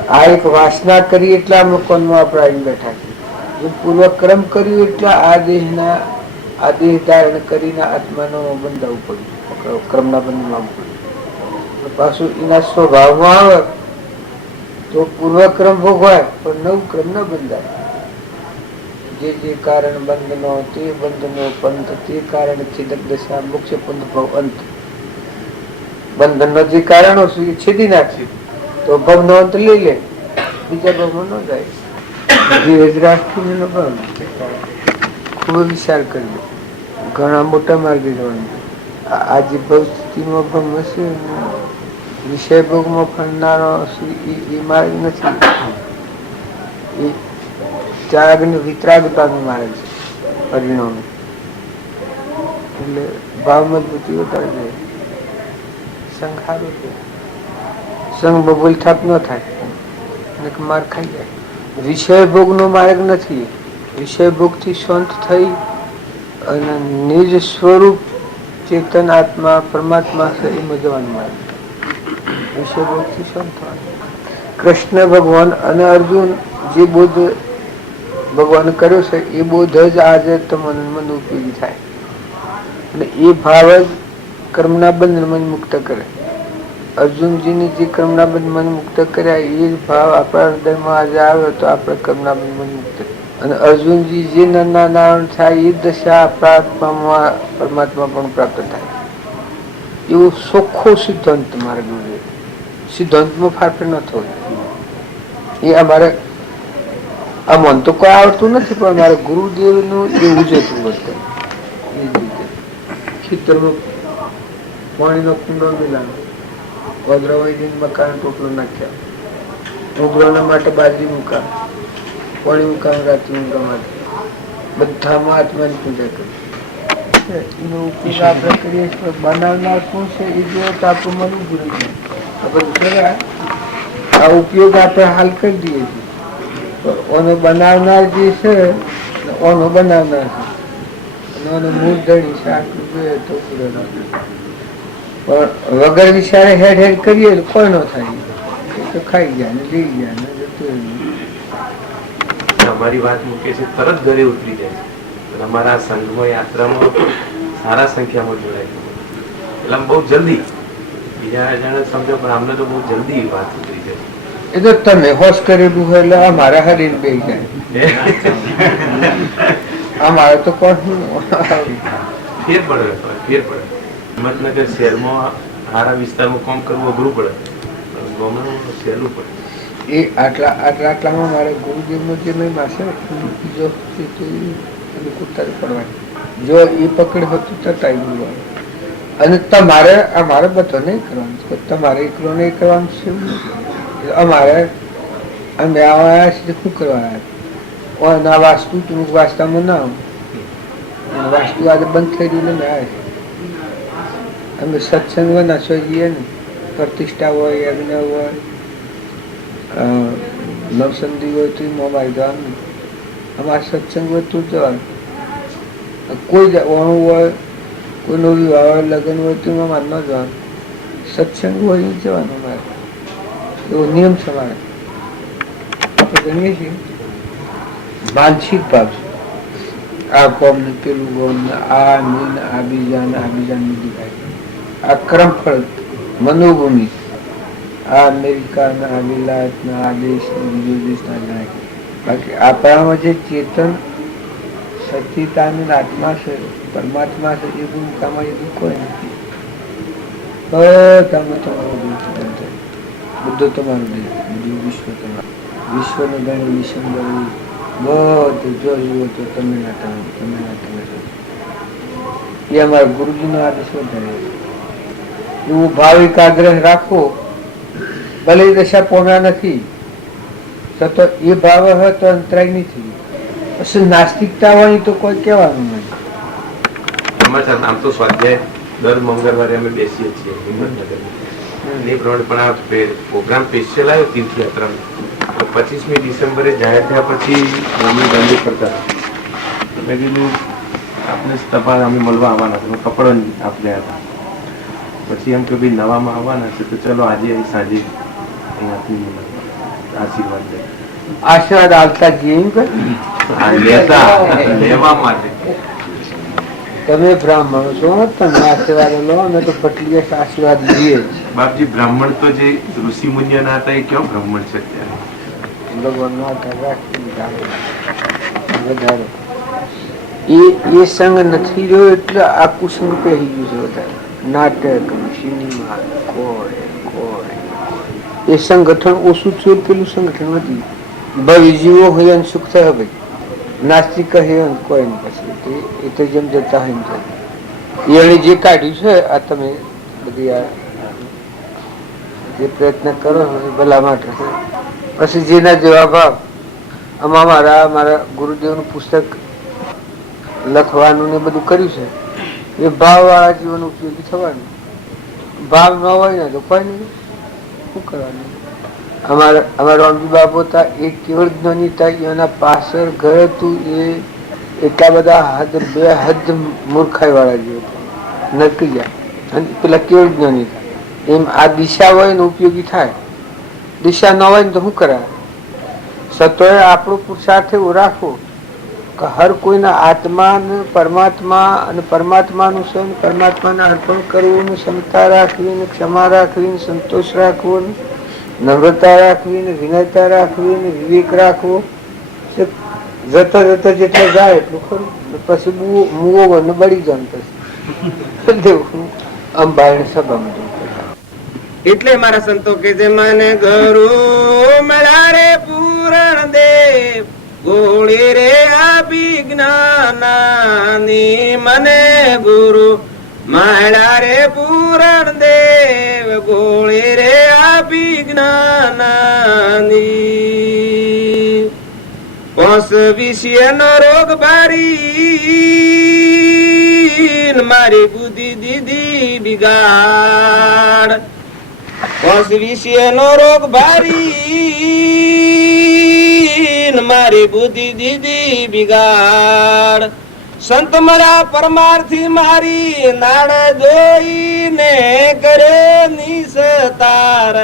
આ એક વાસના કરી એટલા આ મકોનમાં આપણે આવી બેઠા છીએ. જો પૂર્વક્રમ કર્યું એટલા આ દેહના આ દેહ ધારણ કરીને આત્માનો બંધાવવું પડ્યું, ક્રમના બંધમાં પડ્યું. પાછું એના સ્વભાવમાં આવે તો પૂર્વક્રમ ભોગવાય પણ નવું ક્રમ ન બંધાય. જે જે કારણ બંધનો તે બંધનો પંથ, તે કારણ છેદક દશા મોક્ષ પંથ ભવ અંત. બંધનનો જે કારણો છે એ છેદી નાખશે તો ભવનો અંત લઈ લે, બીજા ભવમાં ન જાય. ધીરજ રાખીને ખૂબ વિચાર કરજો. ઘણા મોટા માર્ગે જવાનું. આજે ભવસ્થિતિમાં ભમ હશે, વિષય ભોગમાં ફરનારો એ માર્ગ નથી. એ ત્યાગ ને વિતરાગતાનો માર્ગ છે, પરિણામ. એટલે ભાવ મજબૂતી વધારે જાય. સંઘ સારું છે. સંઘ બબુલ થાપ ન થાય અને માર ખાઈ જાય. વિષય ભોગનો માર્ગ નથી. વિષય ભોગથી શાંત થઈ અને નિજ સ્વરૂપ ચેતન આત્મા પરમાત્મા છે એમાં જવાનું માર્ગ. વિષય ભોગથી શાંત થવાનું. કૃષ્ણ ભગવાન અને અર્જુન જે બોધ ભગવાન કર્યો છે એ બોધ જ આજે તમને મને ઉપયોગી થાય અને એ ભાવ જ કર્મના બંધનમાં મુક્ત કરે. અર્જુનજીની જે કર્મના બંધમાં મુક્ત કર્યા એ જ ભાવ આપણા હૃદયમાં આજે આવ્યો તો આપણે કર્મના બંધમાં મુક્ત. અને અર્જુનજી જે નાના નારાયણ થાય એ દશા આપણા આત્મામાં પરમાત્મા પણ પ્રાપ્ત થાય. એવો ચોખ્ખો સિદ્ધાંત મારે જોઈએ. સિદ્ધાંતમાં ફારફેર ન થવો. એ અમારે આ મન તો કોઈ આવડતું નથી પણ મારા ગુરુદેવનું એવું જ હતું વર્તન. એ જ રીતે ખેતરમાં પાણીનો કુંડો મિલાનો, વદ્રવાઈ મકાન ટોટલો નાખ્યા, ઉઘરાના માટે બાજરી મૂકા, પાણી મૂકા, રાત્રિ મૂકા માટે બધામાં આત્માની પૂજા કરી. એનો ઉપયોગ આપણે કરીએ છીએ. બનાવનાર શું છે એ જો આપણું મન ઉભું રહી જાય. આ ઉપયોગ આપણે હાલ કરી દઈએ છીએ. ઓનો બનાવનાર જે છે ઓનો બનાવનાર છે, અને ઓનો મૂળધણી છે. આટલું જોઈએ તો પૂરો નથી. પણ વગર વિચારે હેડ હેડ કરીએ તો કોઈ ન થાય. એ તો ખાઈ ગયા ને લઈ ગયા ને જતું રહ્યું. અમારી વાત મૂકે છે તરત ઘરે ઉતરી જાય છે. અને અમારા સંઘમાં યાત્રામાં સારા સંખ્યામાં જોડાય છે. એટલે આમ બહુ જલ્દી બીજા જણા સમજો, પણ અમને તો બહુ જલ્દી વાત ઉતરી જાય. એ તો તમે હોશ કરેલું હોય એટલે અમારા હરીને બે જાય. અમારે તો કોણ ફેર પડે, ફેર પડે. હિંમતનગર શહેરમાં સારા વિસ્તારમાં કામ કરવું અઘરું પડે, ગામડામાં સહેલું પડે. એ આટલામાં મારે ગુરુદેવનો જે મહિમા છે બીજો ઉત્તર પડવાની. જો એ પકડ હતું તો ટાઈમ બોલવાનું. અને તમારે અમારે બધો નહીં કરવાનું છે, તમારે એકલો નહીં કરવાનું છે. અમારે અમે આવ્યા છીએ શું કરવા આવ્યા? વાસ્તુ ટૂંક વાસ્તામાં ના વાસ્તુ આજે બંધ થઈ ગયું ને આવ્યા છે. અમે સત્સંગ ના જોઈએ ને, પ્રતિષ્ઠા હોય, યજ્ઞ હોય, નવસંધી હોય તો અમારે જવાનું. અમારે સત્સંગ હોય તો જવાનું. કોઈ ઓણું હોય, કોઈનો વિવાહ હોય, લગ્ન હોય તો અમારે ન જવાનું. સત્સંગ હોય એ જવાનું. અમારે એવો નિયમ છે. અમારે આપણે ગણીએ છીએ માનસિક ભાવ છે. આ કોમ ને પેલું ગોમ ને આ મીન આ બીજા ને બધું આ ક્રમફળ મનોભૂમિ આ અમેરિકા ને આ વિલાયત ને આ દેશ ને બીજો દેશ ના જણાય. બાકી આપણામાં જે ચેતન સચિતાનંદ આત્મા છે, પરમાત્મા છે, એ ભૂમિકામાં એવું કોઈ નથી. બધામાં તમારું બધું તમારું બધું વિશ્વ તમારું. વિશ્વનું ગણું વિષમ ગણું બધું જોયું તો તમે ના તમે એ અમારા ગુરુજીનો આદેશ વધારે. એવું ભાવિક આગ્રહ રાખો, ભલે દશા પોમ્યા નથી છતાં એ ભાવ હોય તો અંતરાય નહીં થઈ. પછી નાસ્તિકતા હોય તો કોઈ કહેવાનું નહીં. સમાચાર આમ તો સ્વાધ્યાય દર મંગળવારે અમે બેસીએ છીએ હિંમતનગરમાં. એ પ્રમાણે પણ આ પ્રોગ્રામ સ્પેશિયલ આવ્યો તીર્થયાત્રાનો. 25મી ડિસેમ્બરે જાહેર થયા પછી અમે ગાંધી કરતા હતા. મેં કીધું આપણે તપાસ અમે મળવા આવવાના છે, કપડો આપણે હતા. પછી એમ કે ભાઈ નવામાં આવવાના છે તો ચલો આજે સાંજે અહીંયાથી આશીર્વાદ લે. આશીર્વાદ આવતા લેવા માટે તમે બ્રાહ્મણો છો, તમે આશીર્વાદ લો. અમે તો પટલીએ આશીર્વાદ લઈએ. બાપજી બ્રાહ્મણ તો જે ઋષિ મુનિઓ ના હતા એ કેવો બ્રાહ્મણ છે અત્યારે? એ સંઘ નથી રહ્યો એટલે આખું સંઘ પહેરી ગયું છે. વધારે નાટક, સિનેમા, એ સંગઠન ઓછું થયું. પેલું સંગઠન વધી ભવિજીવો હોય અને સુખ થયા ભાઈ. નાસ્તિક કહે કોઈ નહીં. પછી એ તો જેમ જતા હોય એને જે કાઢ્યું છે આ તમે બધી જે પ્રયત્ન કરો ભલા માટે. પછી જેના જેવા ભાવ આમાં મારા ગુરુદેવનું પુસ્તક લખવાનું ને બધું કર્યું છે. એ ભાવ વાળા જીવન ઉપયોગી થવાનું. ભાવ ન હોય ને તો કોઈ નહીં. શું કરવાનું? અમારા રામજી બાપુ હતા એ કેવળ જ્ઞાની હતા. એના પાછળ ઘર હતું એ એટલા બધા બે હદ મૂર્ખાઈ વાળા જેવો નરકી ગયા. અને પેલા કેવળ જ્ઞાની હતા. એમ આ દિશા હોય ને ઉપયોગી થાય. દિશા ન હોય ને તો શું કરાય? સતોય આપણો પુરુષાર્થ એવો રાખવો કે હર કોઈના આત્મા ને પરમાત્મા અને પરમાત્માનું છે, પરમાત્માને અર્પણ કરવું, ક્ષમતા રાખવી, ક્ષમા રાખવી, સંતોષ રાખવો, નમ્રતા રાખવી, વિનયતા રાખવી, વિવેક રાખવો. જતા જતા જેટલા જાય એટલું ખરું. પછી મુવો ને બળી જાય. પછી અંબાણી સભામાં એટલે મારા સંતો કે છે મને ગુરુ મળ્યા રે પૂરણ દેવ ગોળી રે અભિજ્ઞાની. મને ગુરુ મળ્યા રે પૂરણ દેવ ગોળી રે અભિજ્ઞાની. પોસ વિષય નો રોગ ભારી મારી બુદ્ધિ દીધી બિગાડ. પોસ વિષય નો રોગ ભારી ને મારી બુદ્ધિ દીધી બિગાડ. સંત મળ્યા પરમાર્થી મારી નાડ જોઈને કરે નિસતાર.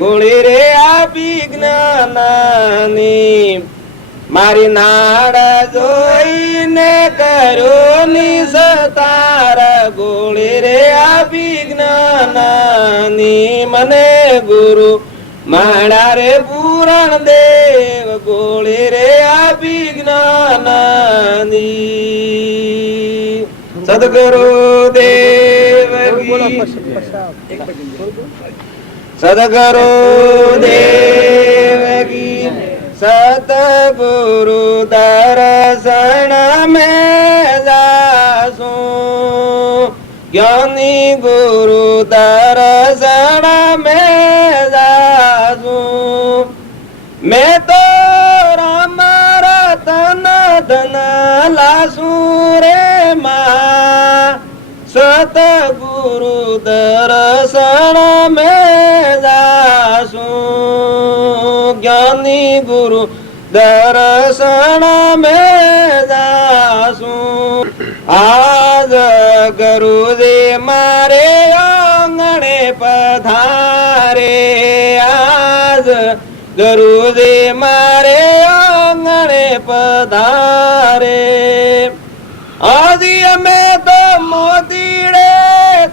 ગોળી રે આપી જ્ઞાનની મારી નાડ જોઈને કર્યો નિસતાર. ગોળી રે આપી જ્ઞાનની મને ગુરુ માળા રે પૂરણ દેવ. ગોળી રે આપી જ્ઞાનની. સદગુરુ દેવ સદગુરુ દેવ કી. સતગુરુ દર્શન મેં જાસું. જ્ઞાની ગુરુ દર્શન મેં જાસું. મેં તો રામ રતન ધન લાસું રે માં. સતગુરુ દર્શન મેં જાસું. જ્ઞાની ગુરુ દર્શન મેં જાસું. આજ ગુરુજી મારે આંગણે પધારે. આજ ગુરુજી મારે આંગણે પધારે. આજી અમે તો મોતીડે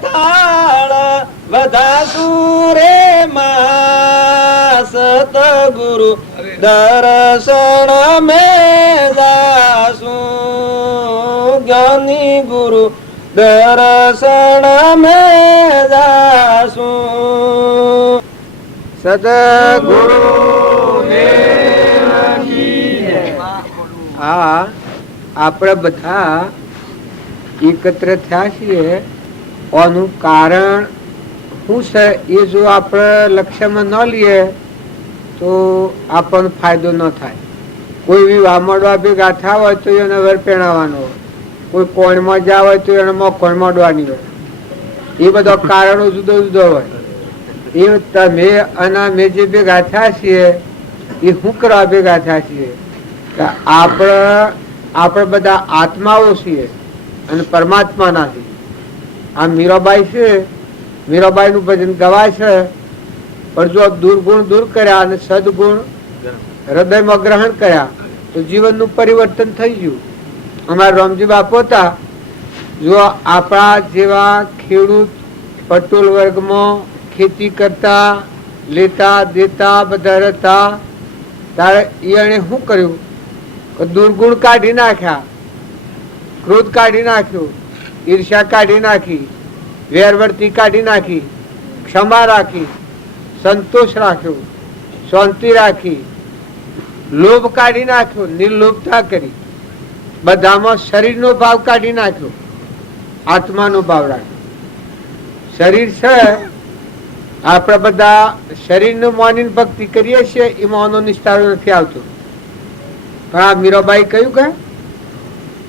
થાળ વધાસું રે માં. સતગુરુ દર્શન મેં જાસું. જ્ઞાની ગુરુ દર્શન મેં જાસું. સદગુરુ હા આપણે બધા એકત્ર થયા છીએ. આનું કારણ શું છે એ જો આપણે લક્ષ્યમાં ન લઈએ તો આપણને ફાયદો ન થાય. કોઈ બી વામડવા ભેગા થયા હોય તો એને વર પહેણાવવાનો હોય. કોઈ કોણમાં જ્યાં હોય તો એને મોખણ મોડવાની હોય. એ બધા કારણો જુદો જુદો હોય. એ તમે અને અમે જે ભેગા થયા છીએ એ શું કરવા ભેગા થયા છીએ? આપણે બધા આત્માઓ છીએ અને પરમાત્મા નથી. આ મીરાબાઈ છે, મીરાબાઈ નું ભજન ગવાય છે. પણ જો દુર્ગુણ દૂર કર્યા અને સદગુણ હૃદયમાં ગ્રહણ કર્યા તો જીવનનું પરિવર્તન થઈ ગયું. અમારા રામજી બાપુ હતા. જો આપણા જેવા ખેડૂત પટોલ વર્ગમાં ખેતી કરતા, લેતા દેતા બધા હતા, ત્યારે એને શું કર્યું? દુર્ગુણ કાઢી નાખ્યા, ક્રોધ કાઢી નાખ્યો, ઈર્ષ્યા કાઢી નાખી, વેરવર્તી કાઢી નાખી, ક્ષમા રાખી, સંતોષ રાખ્યો, શાંતિ રાખી, લોભ કાઢી નાખ્યો, નિર્લોભતા કરી, બધામાં શરીરનો ભાવ કાઢી નાખ્યો, આત્માનો ભાવ રાખ્યો. શરીર છે, આપણે બધા શરીરનું માનીને ભક્તિ કરીએ છીએ, એમાં આનો નિસ્તારો નથી આવતો. પણ આ મીરાબાઈ કહ્યું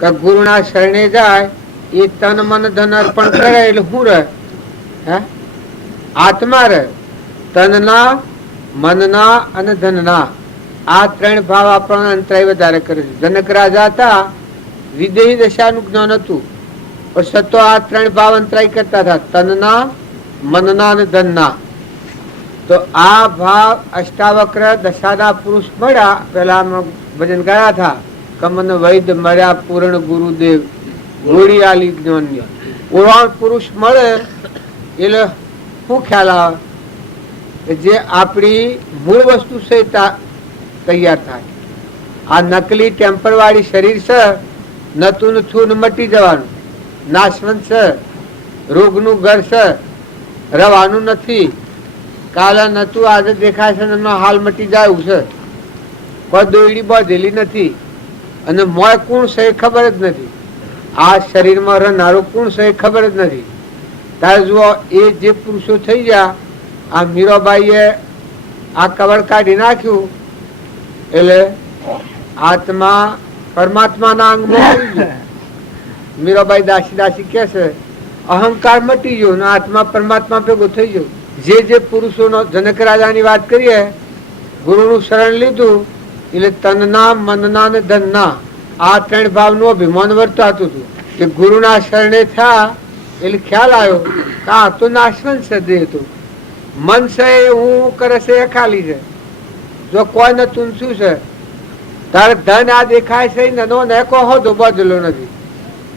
કે ગુરુના શરણે જાય એ તન મન ધન અર્પણ કરે એટલે શું રહે? હે આત્મા રહે. તનના, મનના અને ધનના આ ત્રણ ભાવ આપણને અંતરાય વધારે કરે છે. જનક રાજા હતા, વિદેહી દશાનું જ્ઞાન હતું, પણ સતો આ ત્રણ ભાવ અંતરાય કરતા હતા, તનના, મનના અને ધનના. તો આ ભાવ અષ્ટાવક્ર દશાના પુરુષ મળ્યા. પેલા ભજન ગયા હતા કે મને વૈદ્ય મળ્યા પૂર્ણ ગુરુદેવ, ગોળી આલી જ્ઞાનની. પુરાણ પુરુષ મળે એટલે શું ખ્યાલ આવે? જે આપણી મૂળ વસ્તુ છે તૈયાર થાય. આ નકલી ટેમ્પર વાળી શરીર છે, નતું થૂન મટી જવાનું, નાશવંત છે, રોગનું ઘર છે, રવાનું નથી. કાલે નતું આજે દેખાય છે, હાલ મટી જાય છે. કોઈ દોયડી બાંધેલી નથી અને મોય કોણ છે એ ખબર જ નથી. આ શરીરમાં રહેનારું કોણ છે એ ખબર જ નથી. ત્યારે જુઓ એ જે પુરુષો થઈ ગયા, આ મીરાબાઈએ આ કવર કાઢી નાખ્યું એટલે આત્મા પરમાત્માના અંગમાં. મીરાબાઈ દાસી દાસી કે છે અહંકાર મટી ગયો ને આત્મા પરમાત્મા ભેગો થઈ ગયો. જે પુરુષોનો જનક રાજાની વાત કરીએ, ગુરુનું શરણ લીધું એટલે તનના, મનના ને ધનના આ ત્રણ ભાવનું અભિમાન વર્તાતું હતું કે ગુરુના શરણે થયા એટલે ખ્યાલ આવ્યો કે આ તો નાશવંત છે દેહ તો. મન છે એ હું કરે છે એ ખાલી છે, જો કોઈ નતું શું છે તારે ધન આ દેખાય છે નનો ને કહો તો બદલો નથી.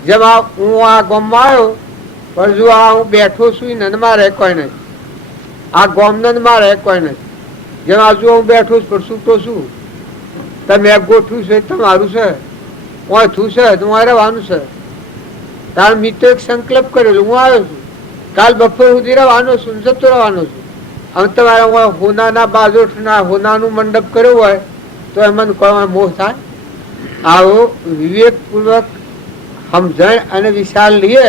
જેમ હું આ ગામમાં આવ્યો પણ જો આ હું બેઠો છું નનમાં રહે કોઈ નહીં, આ ગામનમાં રહે કોઈ નહીં. જેમ આ જો હું બેઠો છું પણ છૂટો છું, તમે ગોઠવું છે તમારું છે, ઓથું છે તો હું રહેવાનું છે. તાર મિત્રો એક સંકલ્પ કરેલું હું આવ્યો છું, કાલ બપોર સુધી રહેવાનો છું, જતો રહેવાનો છું. હવે તમારે હોનાના બાજોઠના હોનાનું મંડપ કર્યું હોય તો એમાં કોઈ મોહ થાય? આવો વિવેકપૂર્વક સમજણ અને વિચાર લઈએ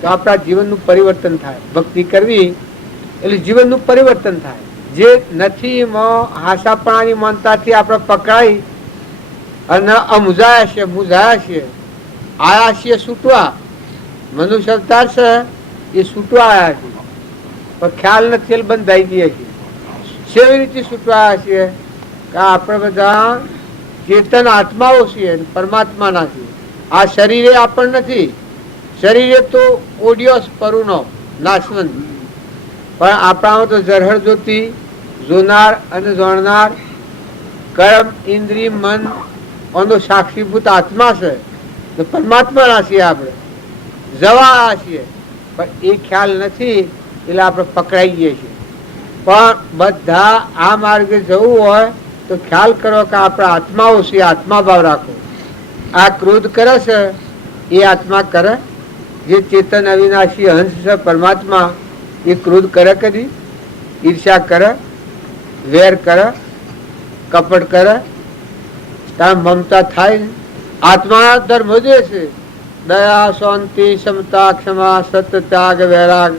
તો આપણા જીવનનું પરિવર્તન થાય. ભક્તિ કરવી એટલે જીવનનું પરિવર્તન થાય. જે નથી એમાં હાસાપણાની માનતાથી આપણે પકડાઈ અને અમુજાયા છીએ, મૂંઝાયા છીએ, આયા છીએ છૂટવા. મનુષ્ય અવતાર છે એ છૂટવા આવ્યા છે પણ ખ્યાલ નથી એટલે બંધાઈ જઈએ છીએ. કેવી રીતે છૂટવા આવ્યા છીએ કે આપણે બધા ચેતન આત્માઓ છીએ, પરમાત્માના છીએ. આ શરીરે આપણ નથી, શરીરે તો ઓડિયો પરુનો નાશવંત, પણ આપણામાં તો ઝરહર જ્યોતિ જોનાર અને જાણનાર કર્મ ઇન્દ્રિય મન ઓનો સાક્ષીભૂત આત્મા છે. પરમાત્માના છીએ આપણે, જવા છીએ પણ એ ખ્યાલ નથી એટલે આપણે પકડાઈ જઈએ છીએ. પણ બધા આ માર્ગે જવું હોય તો ખ્યાલ કરો કે આપણા આત્માઓ છે, આત્મા ભાવ રાખો. આ ક્રોધ કરે છે એ આત્મા કરે, જે ચેતન અવિનાશી હંસ છે પરમાત્મા એ ક્રોધ કરે કદી, ઈર્ષ્યા કરે, વેર કરે, કપટ કરે, તાર મમતા થાય. આત્માના ધર્મ જે છે દયા, શાંતિ, ક્ષમતા, ક્ષમા, સત્ય, ત્યાગ, વૈરાગ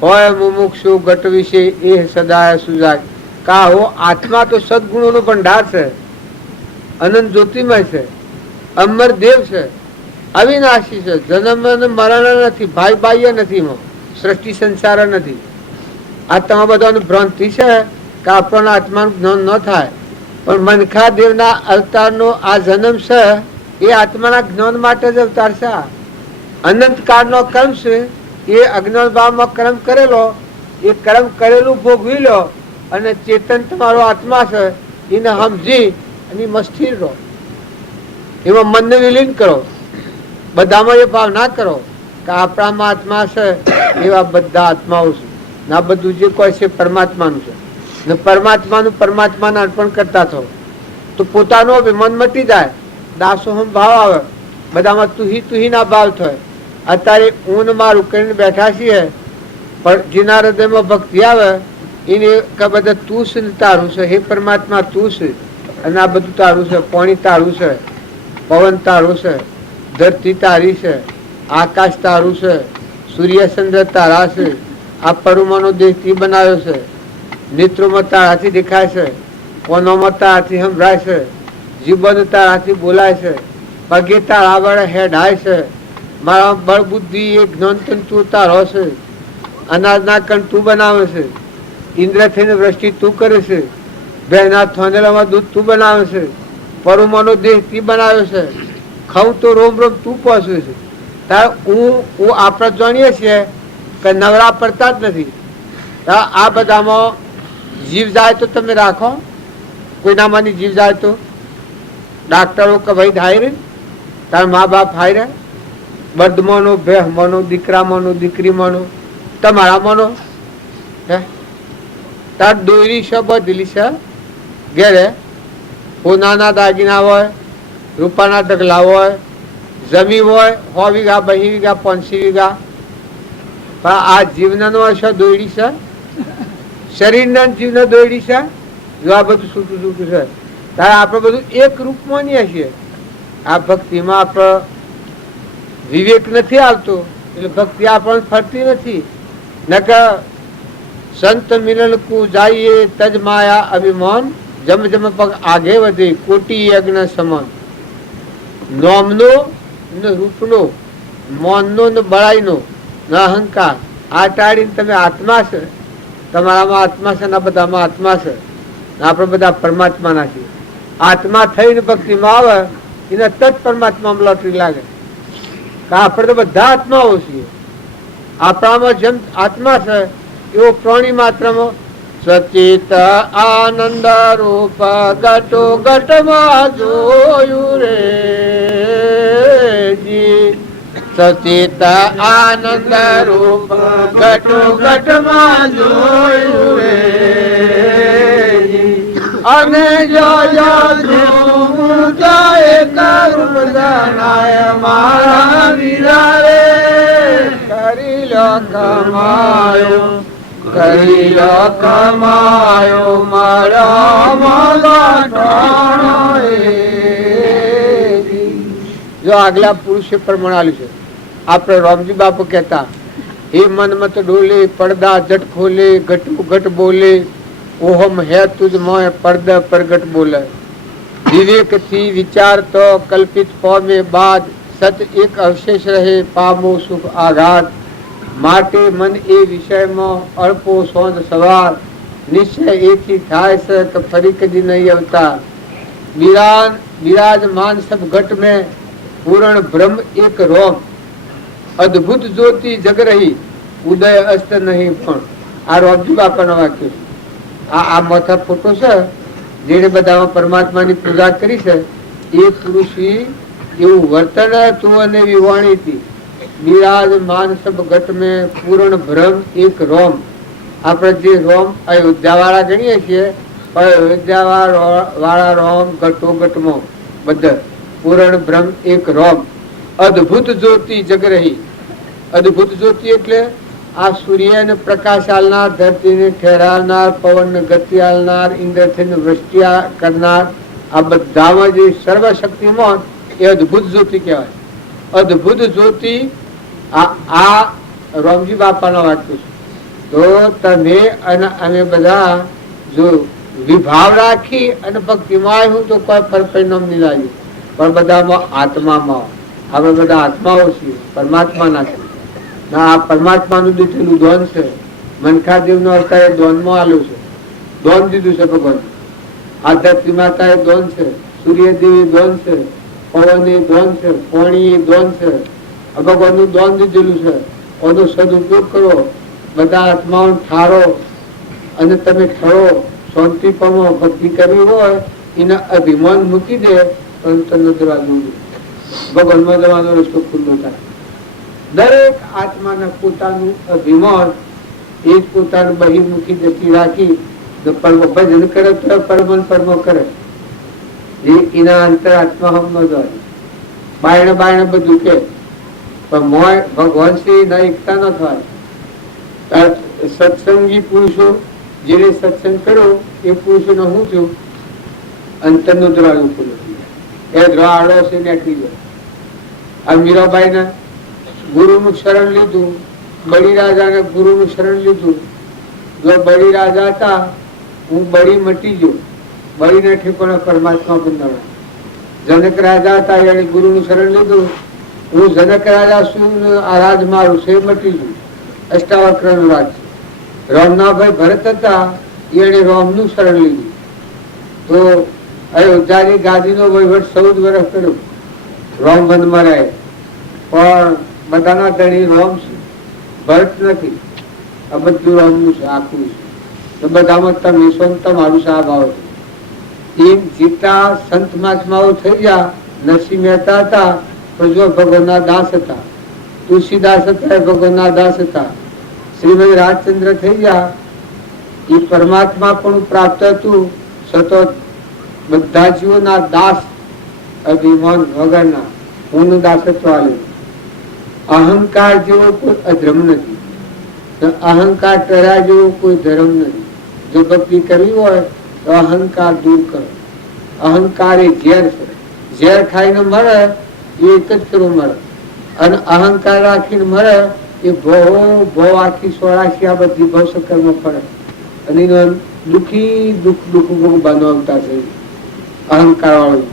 હોય મુમુક્ષુ ઘટ વિશે એ સદાય સુજાગ. કાહો આત્મા તો સદગુણોનો ભંડાર છે, અનંત જ્યોતિમય છે, અમર દેવ છે, અવિનાશી છે, જન્મ મરણ નથી, ભાઈ બાહ્ય નથી, એમાં સૃષ્ટિ સંસાર નથી. આ તમારા બધાનું ભ્રાંતિ છે કે આપણને આત્માનું જ્ઞાન ન થાય, પણ મનખા દેવના અવતારનો આ જન્મ છે એ આત્માના જ્ઞાન માટે જ અવતાર છે. અનંત કાળનો કર્મ છે એ અજ્ઞાન ભાવમાં કર્મ કરેલો, એ કર્મ કરેલું ભોગવી લો અને ચેતન તમારો આત્મા છે એને સમજી અને સ્થિર રહો. એમાં મનને વિલીન કરો, બધામાં એ ભાવ ના કરો કે આપણામાં આત્મા છે એવા બધા આત્માઓ છે. ના બધું જે કોઈ છે પરમાત્માનું છે ને પરમાત્માનું પરમાત્માને અર્પણ કરતા થો તો પોતાનો અભિમાન મટી જાય, દાસોહમ ભાવ આવે, બધામાં તુહીના ભાવ થાય. અત્યારે ઊન મારું કરીને બેઠા છીએ પણ જેના હૃદયમાં ભક્તિ આવે એને કે બધા તું છે તારું છે, હે પરમાત્મા તું છે અને આ બધું તારું છે. પાણી તારું છે, પવન તારું છે, ધરતી તારી છે, આકાશ તારું છે, સૂર્ય ચંદ્ર તારા છે, આ પરુમાનો દેહથી બનાવ્યો છે, નેત્રોમાં તારાથી દેખાય છે, કોનોમાં તારાથી સંભળાય છે, જીવન તારાથી બોલાય છે, પગે તારા વડે હેડાય છે, મારા બળ બુદ્ધિ એ જ્ઞાન તંતુ તારો છે, અનાજના કણ તું બનાવે છે, ઇન્દ્ર થઈને વૃષ્ટિ તું કરે છે, બહેના થોનેલામાં દૂધ તું બનાવે છે, પરુમાનો દેહ તી બનાવ્યો છે, ખાઉં તો રોમ રોમ તું પહોંચવે છે. તારે હું આપણે જાણીએ છીએ કે નવરા પડતા જ નથી. આ બધામાં જીવ જાય તો તમે રાખો, કોઈનામાંની જીવ જાય તો ડાક્ટરો કે ભાઈ થાય રે, તાર મા બાપ હાય રે, બર્ધમાંનો, ભેહમાંનો, દીકરામાંનો, દીકરીમાંનો, તમારામાંનો હે તાર દોરી છે બધલી છે ઘેરે, સોનાના દાગીના હોય, રૂપાના ઢગલા હોય, જમીન હોય 100 વીઘા, 2 વીઘા, 500 વીઘા, પણ આ જીવનનો હશે દોડી છે, શરીરના જીવને દોડી છે. જો આ બધું છૂટું છૂટું છે ત્યારે આપણે બધું એક રૂપ માનીએ છીએ. આ ભક્તિમાં આપણે વિવેક નથી આવતો એટલે ભક્તિ આપણને ફરતી નથી. નકર સંત મિલન કુ જાઈએ તજ માયા અભિમાન, જમ જમ પગ આગે વધે કોટી યજ્ઞ સમાન. નોમનો ને રૂપનો, મોનનો ને બળાઈનો ને અહંકાર આ ટાળીને તમે આત્મા છે, તમારામાં આત્મા છે ને બધામાં આત્મા છે, આપણે બધા પરમાત્માના છીએ. આત્મા થઈને ભક્તિમાં આવે એને તજ પરમાત્મામાં લોટરી લાગે. આપણે તો બધા આત્માઓ છીએ. આપણામાં જેમ આત્મા છે એવો પ્રાણી માત્રમાં સચિત આનંદ રૂપ ઘટો ઘટમાં જોયું રે જી. સચિત આનંદ રૂપ ઘટો ઘટમાં જોયું રે જી. અને મારા વિરારે કરી લો કમાયો કરી લો કમાયો મારા જો આગલા પુરુષે પ્રમાણ આલ્યું છે. આપણે રામજી બાપુ કહેતા હે મન મત ડોલે પડદા જટ ખોલે ઘટુ ઘટ બોલે ઓહમ હે તુજ મોય પડદા પ્રગટ બોલે. વિવેક થી વિચાર તો કલ્પિત ફોમે બાદ સત એક અવશેષ રહે પામો સુખ આઘાત. માટે મન એ વિષયમાં અલ્પો સોંધ સવાર નિશ્ચય એથી થાય છે કે ફરી કદી નહીં અવતાર. विराजमान सब घट में पूर्ण ब्रह्म एक रोम अद्भुत ज्योति जग रही उदय अस्त नहीं पण. आ रोमजी बापाનો વાક્ય છે. આ મોટા ફોટો છે જેને બધામાં પરમાત્માની પૂજા કરી છે એ પુરુષી એવું વર્તન હતું અને વિવાણી હતી. विराजमान सब घट में पूर्ण ब्रह्म एक रोम. આપણે જે રોમ અયોધ્યા વાળા ગણીએ છીએ અયોધ્યા વાળા રોમ ઘટો ઘટમાં બધા પૂરણ બ્રહ્મ એક રોમ અદ્ભુત જ્યોતિ જગ રહી. અદ્ભુત જ્યોતિ એટલે આ સૂર્યને પ્રકાશ આલનાર, ધરતીને ઠેરાવનાર, પવનને ગતિ આલનાર, ઇન્દ્રથી વૃષ્ટિ કરનાર, આ બધામાં જે સર્વશક્તિમાન એ અદ્ભુત જ્યોતિ કહેવાય. અદ્ભુત જ્યોતિ આ રોમજી બાપાનો વાક્ય છે. તો તમે અને અમે બધા જો વિભાવ રાખી અને ભક્તિમાં હું તો કોઈ પરિણામ નહીં લાગ્યું. પણ બધામાં આત્મામાં આપણે બધા આત્માઓ છીએ, પરમાત્માના છીએ. આ પરમાત્માનું દીધેલું દોન છે. મનખાદેવ નો અવતાર દોનમાં આલ્યું છે, દોન દીધું છે ભગવાન. આ ધરતી માતા એ દોન છે, સૂર્યદેવી દોન છે, પવન એ દોન છે, પાણી એ દોન છે. ભગવાનનું દોન દીધેલું છે. એનો સદુપયોગ કરો, બધા આત્માઓ ઠારો અને તમે ઠરો, શાંતિ પામો. ભક્તિ કરવી હોય એના અભિમાન મૂકી દે તો ભગવાનમાં જવાનો રસ્તો ખુલ્લો થાય. દરેક આત્માના પોતાનું અભિમાન એ જ પોતાનું બહિર્મુખી ગતિ રાખી ભજન કરે તો પરમન પરમ કરે. એના અંતર આત્મા હમ ન જાય. બાયણે બાયણે બધું કે પણ મોય ભગવાન શ્રી ના એકતા ન થાય. સત્સંગી પુરુષો જેને સત્સંગ કર્યો એ પુરુષો ને હું છું અંતર નું દ્રાડું ખુલ્લું એ દ્રાડો છે નીકળી જાય. આ મીરાબાઈ ને ગુરુ નું શરણ લીધું, બળી રાજા ને ગુરુ નું શરણ લીધું. જો બળી રાજા હતા હું બળી મટી ગયો, બળી ને ઠેકોને પરમાત્મા બંધાણા. જનક રાજા હતા એને ગુરુ નું શરણ લીધું, હું જનક રાજા શું આ રાજ મારું છે મટી ગયું. અષ્ટાવક્ર નું રાજ. રામનાભાઈ ભરત હતા એને રામ નું શરણ લીધું. તો અયોધ્યાની ગાદી નો વહીવટ 14 વર્ષ કર્યો. રામ બંધમાં રહે પણ બધાના ધણી રામ છે, ભરત નથી. આ બધું રામ નું છે, આખું છે. તો બધામાં તમે તમારું સાબ આવે. એમ જીતા સંત મહાત્માઓ થઈ ગયા. નરસિંહ મહેતા હતા પણ જો ભગવાનના દાસ હતા. તુલસીદાસ હતા ભગવાનના દાસ હતા. શ્રીમદ રાજચંદ્ર થઈ ગયા એ પરમાત્મા પણ પ્રાપ્ત હતું. સતત બધા જીવોના દાસ અભિમાન વગરના હું દાસત્વ આલે. અહંકાર જેવો કોઈ અધર્મ નથી, અહંકાર ટર્યા જેવો કોઈ ધર્મ નથી. જો ભક્તિ કરવી હોય તો અહંકાર દૂર કરો. અહંકાર એ ઝેર છે. ઝેર ખાઈને મરે એ એક જ કરવું મળે, અને અહંકાર રાખીને મરે એ ભો આખી 84 આ બધી ભવસકર્મ પડે અને એનો દુઃખી દુઃખ બનાવતા છે અહંકાર વાળું.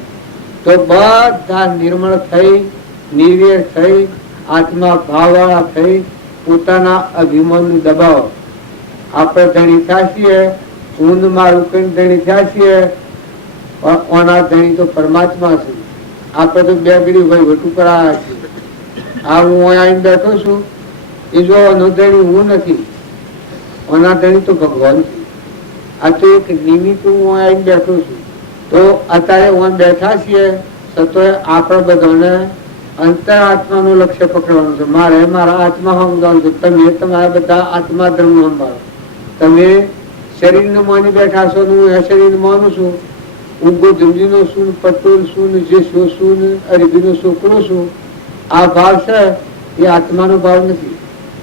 તો બધા નિર્મળ થઈ, નિર્વેર થઈ, આત્મા ભાવ વાળા થઈ, પોતાના અભિમાન દબાવો. આપણે ધણી થયા છીએ, ઊંધ મારું કઈ ધણી થયા છીએ પણ ઓના ધણી તો પરમાત્મા છે. આપણે તો બે ઘડી ભાઈ વટું કરાયા છે. આ હું અહીંયા આવીને બેઠો છું, એ જો ઓનો ધણી હું નથી, ઓના ધણી તો ભગવાન છે. આ તો એક નિમિત્ત હું અહીંયા આવીને બેઠો છું. તો અત્યારે હું બેઠા છીએ છતાં આપણે બધાને અંતરાત્માનું લક્ષ્ય પકડવાનું છે. મારે મારા આત્મા સમજાવવાનું છે. તમે તમારા બધા આત્મા ધર્મ સંભાળો. તમે શરીરને માની બેઠા છો, હું એ શરીર માનું છું. હું ગોધમજીનો છું, પટોલ છું, જેસો છું, અરબીનો છોકરો છું. આ ભાવ છે એ આત્માનો ભાવ નથી.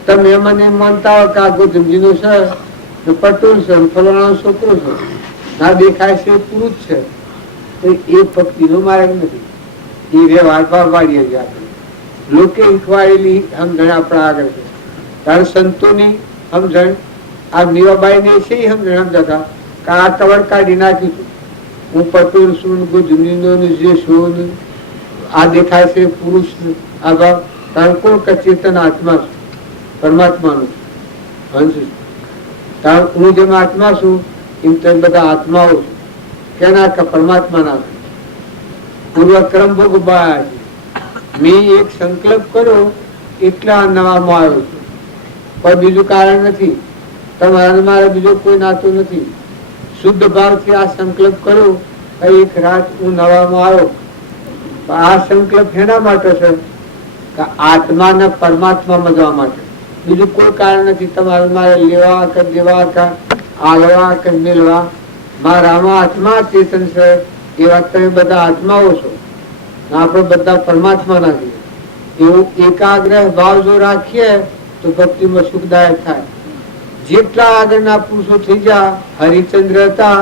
તમે મને માનતા હો કે આ ગોધમજીનો છે, પટોલ છે, ફલાણાનો છોકરો છે, ના દેખાય છે પુરુષ છે, તો એ ભક્તિનો માર્ગ નથી. એ વ્યવહાર પાડીએ છીએ આપણે. લોકે શીખવાડેલી સમજણ આપણા આગળ છે. ત્યારે સંતોની સમજણ, આ મીરાબાઈ ને છે સમજણ સમજાતા કે આ કવર કાઢી નાખ્યું હતું. હું પટોલ છું, ગુજમીનો જે છું, આ દેખાય છે પુરુષ, આ ભાવ કારણ કોણ કે ચેતન આત્મા છું, પરમાત્માનું અંશ. કારણ હું જેમ આત્મા છું એમ તેમ બધા આત્માઓ છું. કેના કે પરમાત્માના પૂર્વક્રમ ભોગવાયા છે. મેં એક સંકલ્પ કર્યો એટલા નવામાં આવ્યો છું, પણ બીજું કારણ નથી. તમારા મારે બીજો કોઈ નાતો નથી. શુદ્ધ ભાવથી આ સંકલ્પ કર્યો, એક રાત હું નવામાં આવ્યો. આ સંકલ્પ એના માટે છે કે આત્માને પરમાત્મામાં જવા માટે, બીજું કોઈ કારણ નથી. તમારે મારે લેવા કે દેવા કે આલવા કે મેળવા, મારામાં આત્મા ચેતન છે. એવા તમે બધા આત્માઓ છો, આપણે બધા પરમાત્માના છીએ. એવો એકાગ્રહ ભાવ જો રાખીએ તો ભક્તિમાં સુખદાયક થાય. જેટલા આગળના પુરુષો થઈ ગયા, હરિચંદ્ર હતા,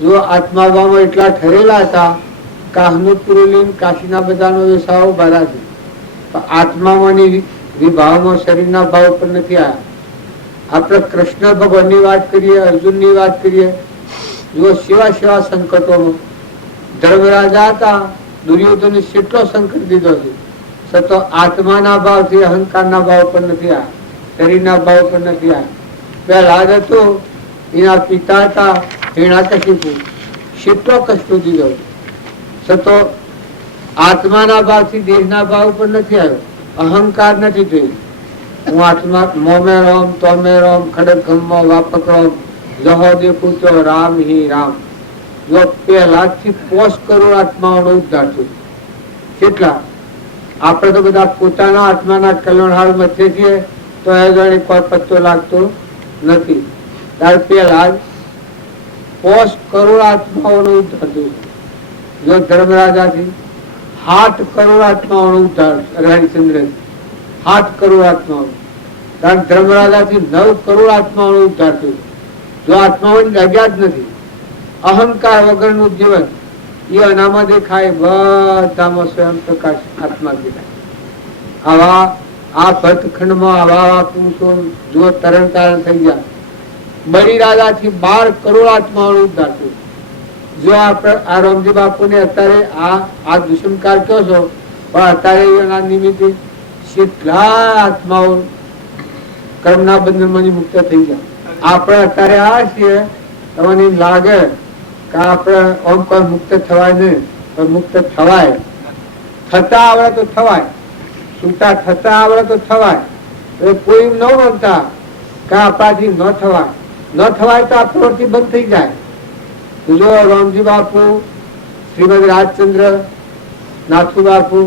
જો આત્માભાવમાં એટલા ઠરેલા હતા, કાહનો પુરુલિન કાશીના બધાનો વ્યવસાયો ભરા છે. આત્મામાંની વિભાવમાં શરીરના ભાવ પર નથી આવ્યા. આપણે કૃષ્ણ ભગવાનની વાત કરીએ, અર્જુનની વાત કરીએ, જો સેવા સેવા સંકટોમાં ધર્મરાજા હતા, દુર્યોધને કેટલો સંકટ દીધો છે, છતાં આત્માના ભાવથી અહંકારના ભાવ પર નથી આવ્યા, શરીરના ભાવ પર નથી આવ્યા. પહેલા હતો એના પિતા હતા હિરણ્યકશિપુ, કેટલો કષ્ટો દીધો, છતાં આત્માના ભાવથી દેહના ભાવ પર નથી આવ્યો, અહંકાર નથી થયો. હું આત્મા મોમે રામ તોમે રામ ખડગમ વાપક રામ જહો દેખું તો રામ હિ રામ. જો પહેલાથી 5 કરોડ આત્માઓનો ઉદ્ધાર થયો. કેટલા આપણે તો બધા પોતાના આત્માના કલ્યાણ મધ્ય છીએ, તો એ જાણે કોઈ પત્તો લાગતો નથી. ત્યાર પહેલા 5 કરોડ આત્માઓનો ઉદ્ધાર થયો. જો ધર્મરાજાથી 7 કરોડ આત્માઓનો ઉદ્ધાર, હરિચંદ્ર 7 કરોડ આત્માઓ, કારણ ધર્મરાજાથી 9 કરોડ આત્માઓનો ઉદ્ધાર થયો. જો આત્માઓની જગ્યા જ નથી, અહંકાર વગરનું જીવન એ અનામાં દેખાય, બધામાં સ્વયં પ્રકાશ આત્મા દેખાય. આવા આ ભરતખંડમાં આવા પુરુષો જો તરણ તારણ થઈ ગયા. બલિરાજાથી 12 કરોડ આત્માઓનો ઉદ્ધાર થયો. જો આપણે આ રામજી બાપુને અત્યારે આ દુષ્મકાર કહો છો, પણ અત્યારે એના નિમિત્તે કેટલા આત્માઓ કર્મના બંધનમાંથી મુક્ત થઈ ગયા. આપણે અત્યારે આ છીએ, તમને એમ લાગે કે આપણે આમ કોઈ મુક્ત થવાય નહીં, પણ મુક્ત થવાય. થતા આવડે તો થવાય, છૂટા થતા આવડે તો થવાય. કોઈ ન માનતા કે આપણાથી ન થવાય, ન થવાય તો આ પ્રવૃત્તિ બંધ થઈ જાય. જો રામજી બાપુ, શ્રીમદ રાજચંદ્ર, નાથુ બાપુ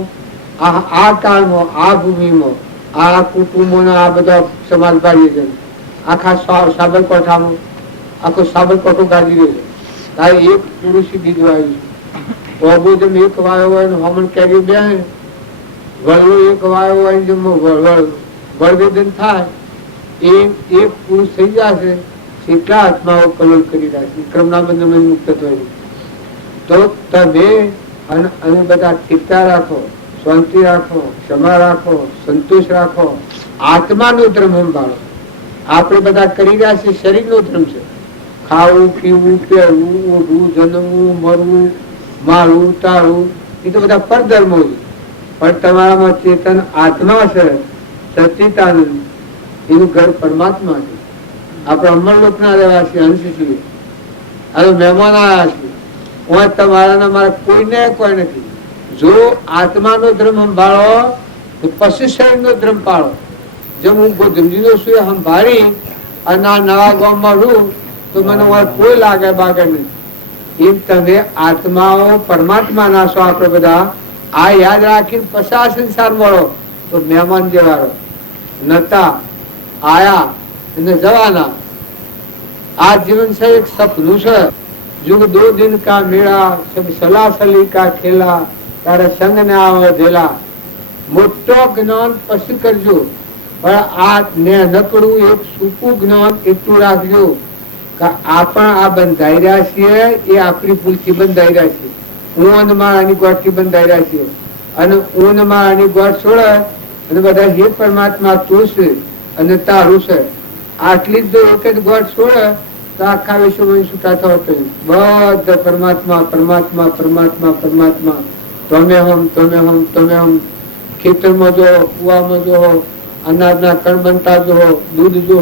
આ કાળમાં, આ ભૂમિમાં, આ કુટુંબોના આ બધા સમાજ ભાગી છે. આખા સાબરકોઠામાં આખો સાબરકોઠો ગાજી રહ્યો છે. તારે એક પુરુષ બીજું આવ્યું છે. ઓબો જેમ એક વાયો હોય ને હમણ કેરી બે વળવો એક વાયો હોય જેમ વળવેદન થાય, એ એક પુરુષ થઈ જશે. કેટલા આત્માઓ કલોલ કરી રહ્યા છે, ક્રમના બંધનમાં મુક્ત થયેલું. તો તમે અને બધા ચિંતા રાખો, શાંતિ રાખો, ક્ષમા રાખો, સંતોષ રાખો, આત્માનો ધર્મ સંભાળો. આપણે બધા કરી રહ્યા છે શરીરનો ધર્મ છે. ખાવું, પીવું, પહેરવું, ઓઢવું, જન્મવું, મરવું, મારવું, તારવું, એ તો બધા પરધર્મો છે. પણ તમારામાં ચેતન આત્મા છે, સચ્ચિદાનંદ, એનું ઘર પરમાત્મા છે. આપણે અમરલોકના રહેવાસી અંશ છીએ. હવે મહેમાન આવ્યા છે, હું તમારા મારા કોઈને કોઈ નથી. જો આત્માનો ધર્મ સંભાળો તો પછી શરીરનો ધર્મ પાળો. જેમ હું ગોધમજીનો છું એ સંભાળી અને આ નવા ગામમાં રહું તો મને કોઈ લાગે બાગે નહીં. એમ તમે આત્માઓ પરમાત્મા ના છો. આપણે બધા આ યાદ રાખીને પચાસ સંસાર મળો તો મહેમાન જેવા રહો. નતા આયા અને જવાના. આ જીવન છે એક સપનું છે. जुग दो दिन का मेरा सब सलासली का खेला तारा संग ने आवेला. मोटो ज्ञान पसी करजो पण आ ने नकड़ू एक सूकू ज्ञान એટલું રાખજો કે આપણ આ બંધાઈ રહ્યા છીએ એ આપણી ભૂલથી બંધાઈ રહ્યા છે. હું અને મારાની ગોઠથી બંધાઈ રહ્યા છે અને હું અને મારાની ગોઠ છોડે અને બધા હે પરમાત્મા તું છે અને તારું છે આટલી જ જો એક જ ગોઠ છોડે તો આખા વિશ્વમાં છૂટા થવા બધા પરમાત્મા પરમાત્મા પરમાત્મા પરમાત્મા. તમે હમ ખેતરમાં જો કુવામાં જો અનાજના કણ બનતા જો દૂધ જો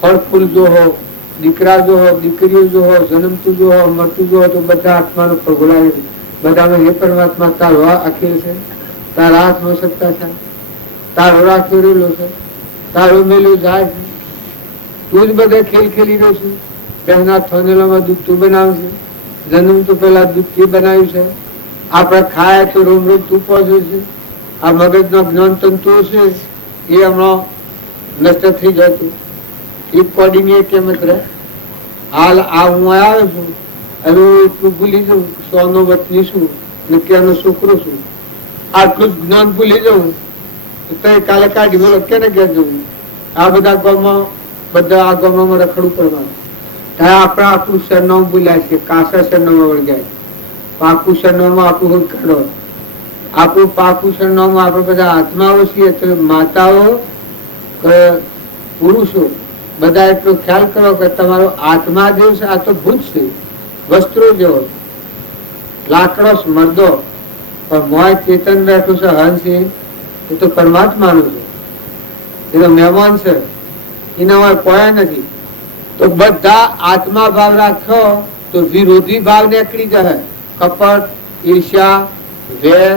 ફળ ફૂલ જો દીકરા જો દીકરીઓ જો જન્મતું જો મરતું જો તો બધા આત્માનો ફળગોળાવે છે. બધામાં હે પરમાત્મા તારો અખિલ છે, તારા હાથમાં સત્તા છે, તારો રાખ્યો રેલો છે, તારો મેલું જાય છે. તું જ બધે ખેલ ખેલી રહ્યો છું. પહેલા થોનેલામાં દૂધ તું બનાવશે. જન્મ તો પેલા દૂધ થી બનાવ્યું છે. આપણે ખાય તો રોમ રોજ તું પહોંચે છે. આ મગજનો જ્ઞાન તંતુ છે એ હમણાં નષ્ટ થઈ જતું. એ કોડિંગ એ કેમ જ રહે. હાલ આ હું આવ્યો છું હવે એટલું ભૂલી જાઉં સોનો વતની છું ને ક્યાંનો છોકરો છું. આટલું જ જ્ઞાન ભૂલી જવું તો કાલે કાઢી બોલો કેને ક્યાં જવું. આ બધા ગામમાં બધા આ ગામમાં રખડવું પડવાનું. આપણે આપણું સરનામું ભૂલ્યા છે. કાસા સરનામા વળગ્યા. પાકું સરનામું આપણું કાઢો. આપણું પાકું સરનામું આપણે બધા આત્માઓ છીએ તો માતાઓ પુરુષો બધા એટલો ખ્યાલ કરો કે તમારો આત્મા જેવો છે. આ તો ભૂત છે, વસ્ત્રો જેવો લાકડો મરદો પણ મોય ચેતન બેઠું છે હંસ એ તો પરમાત્માનું છે. એ તો મહેમાન છે. એના કોઈ નથી. તો બધા આત્મા ભાવ રાખો તો વિરોધી ભાવ નીકળી જાય. કપટ, ઈર્ષ્યા, વેર,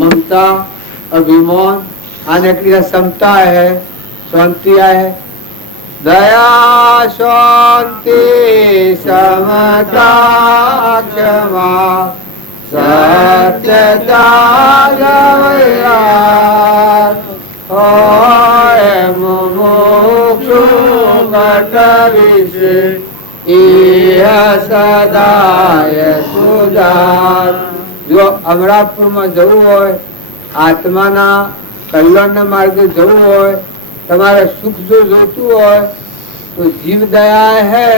મમતા, અભિમાન આ નીકળી જાય. સમતા હે, શાંતિ આए, दया शांति समता क्षमा सत्यता मुमुक्षु कटविषे सदाय सुधार. જો અમરાપુરમાં જવું હોય, આત્માના કલ્યાણના માર્ગે જવું હોય, તમારે સુખ જો જોતું હોય તો જીવ દયા હે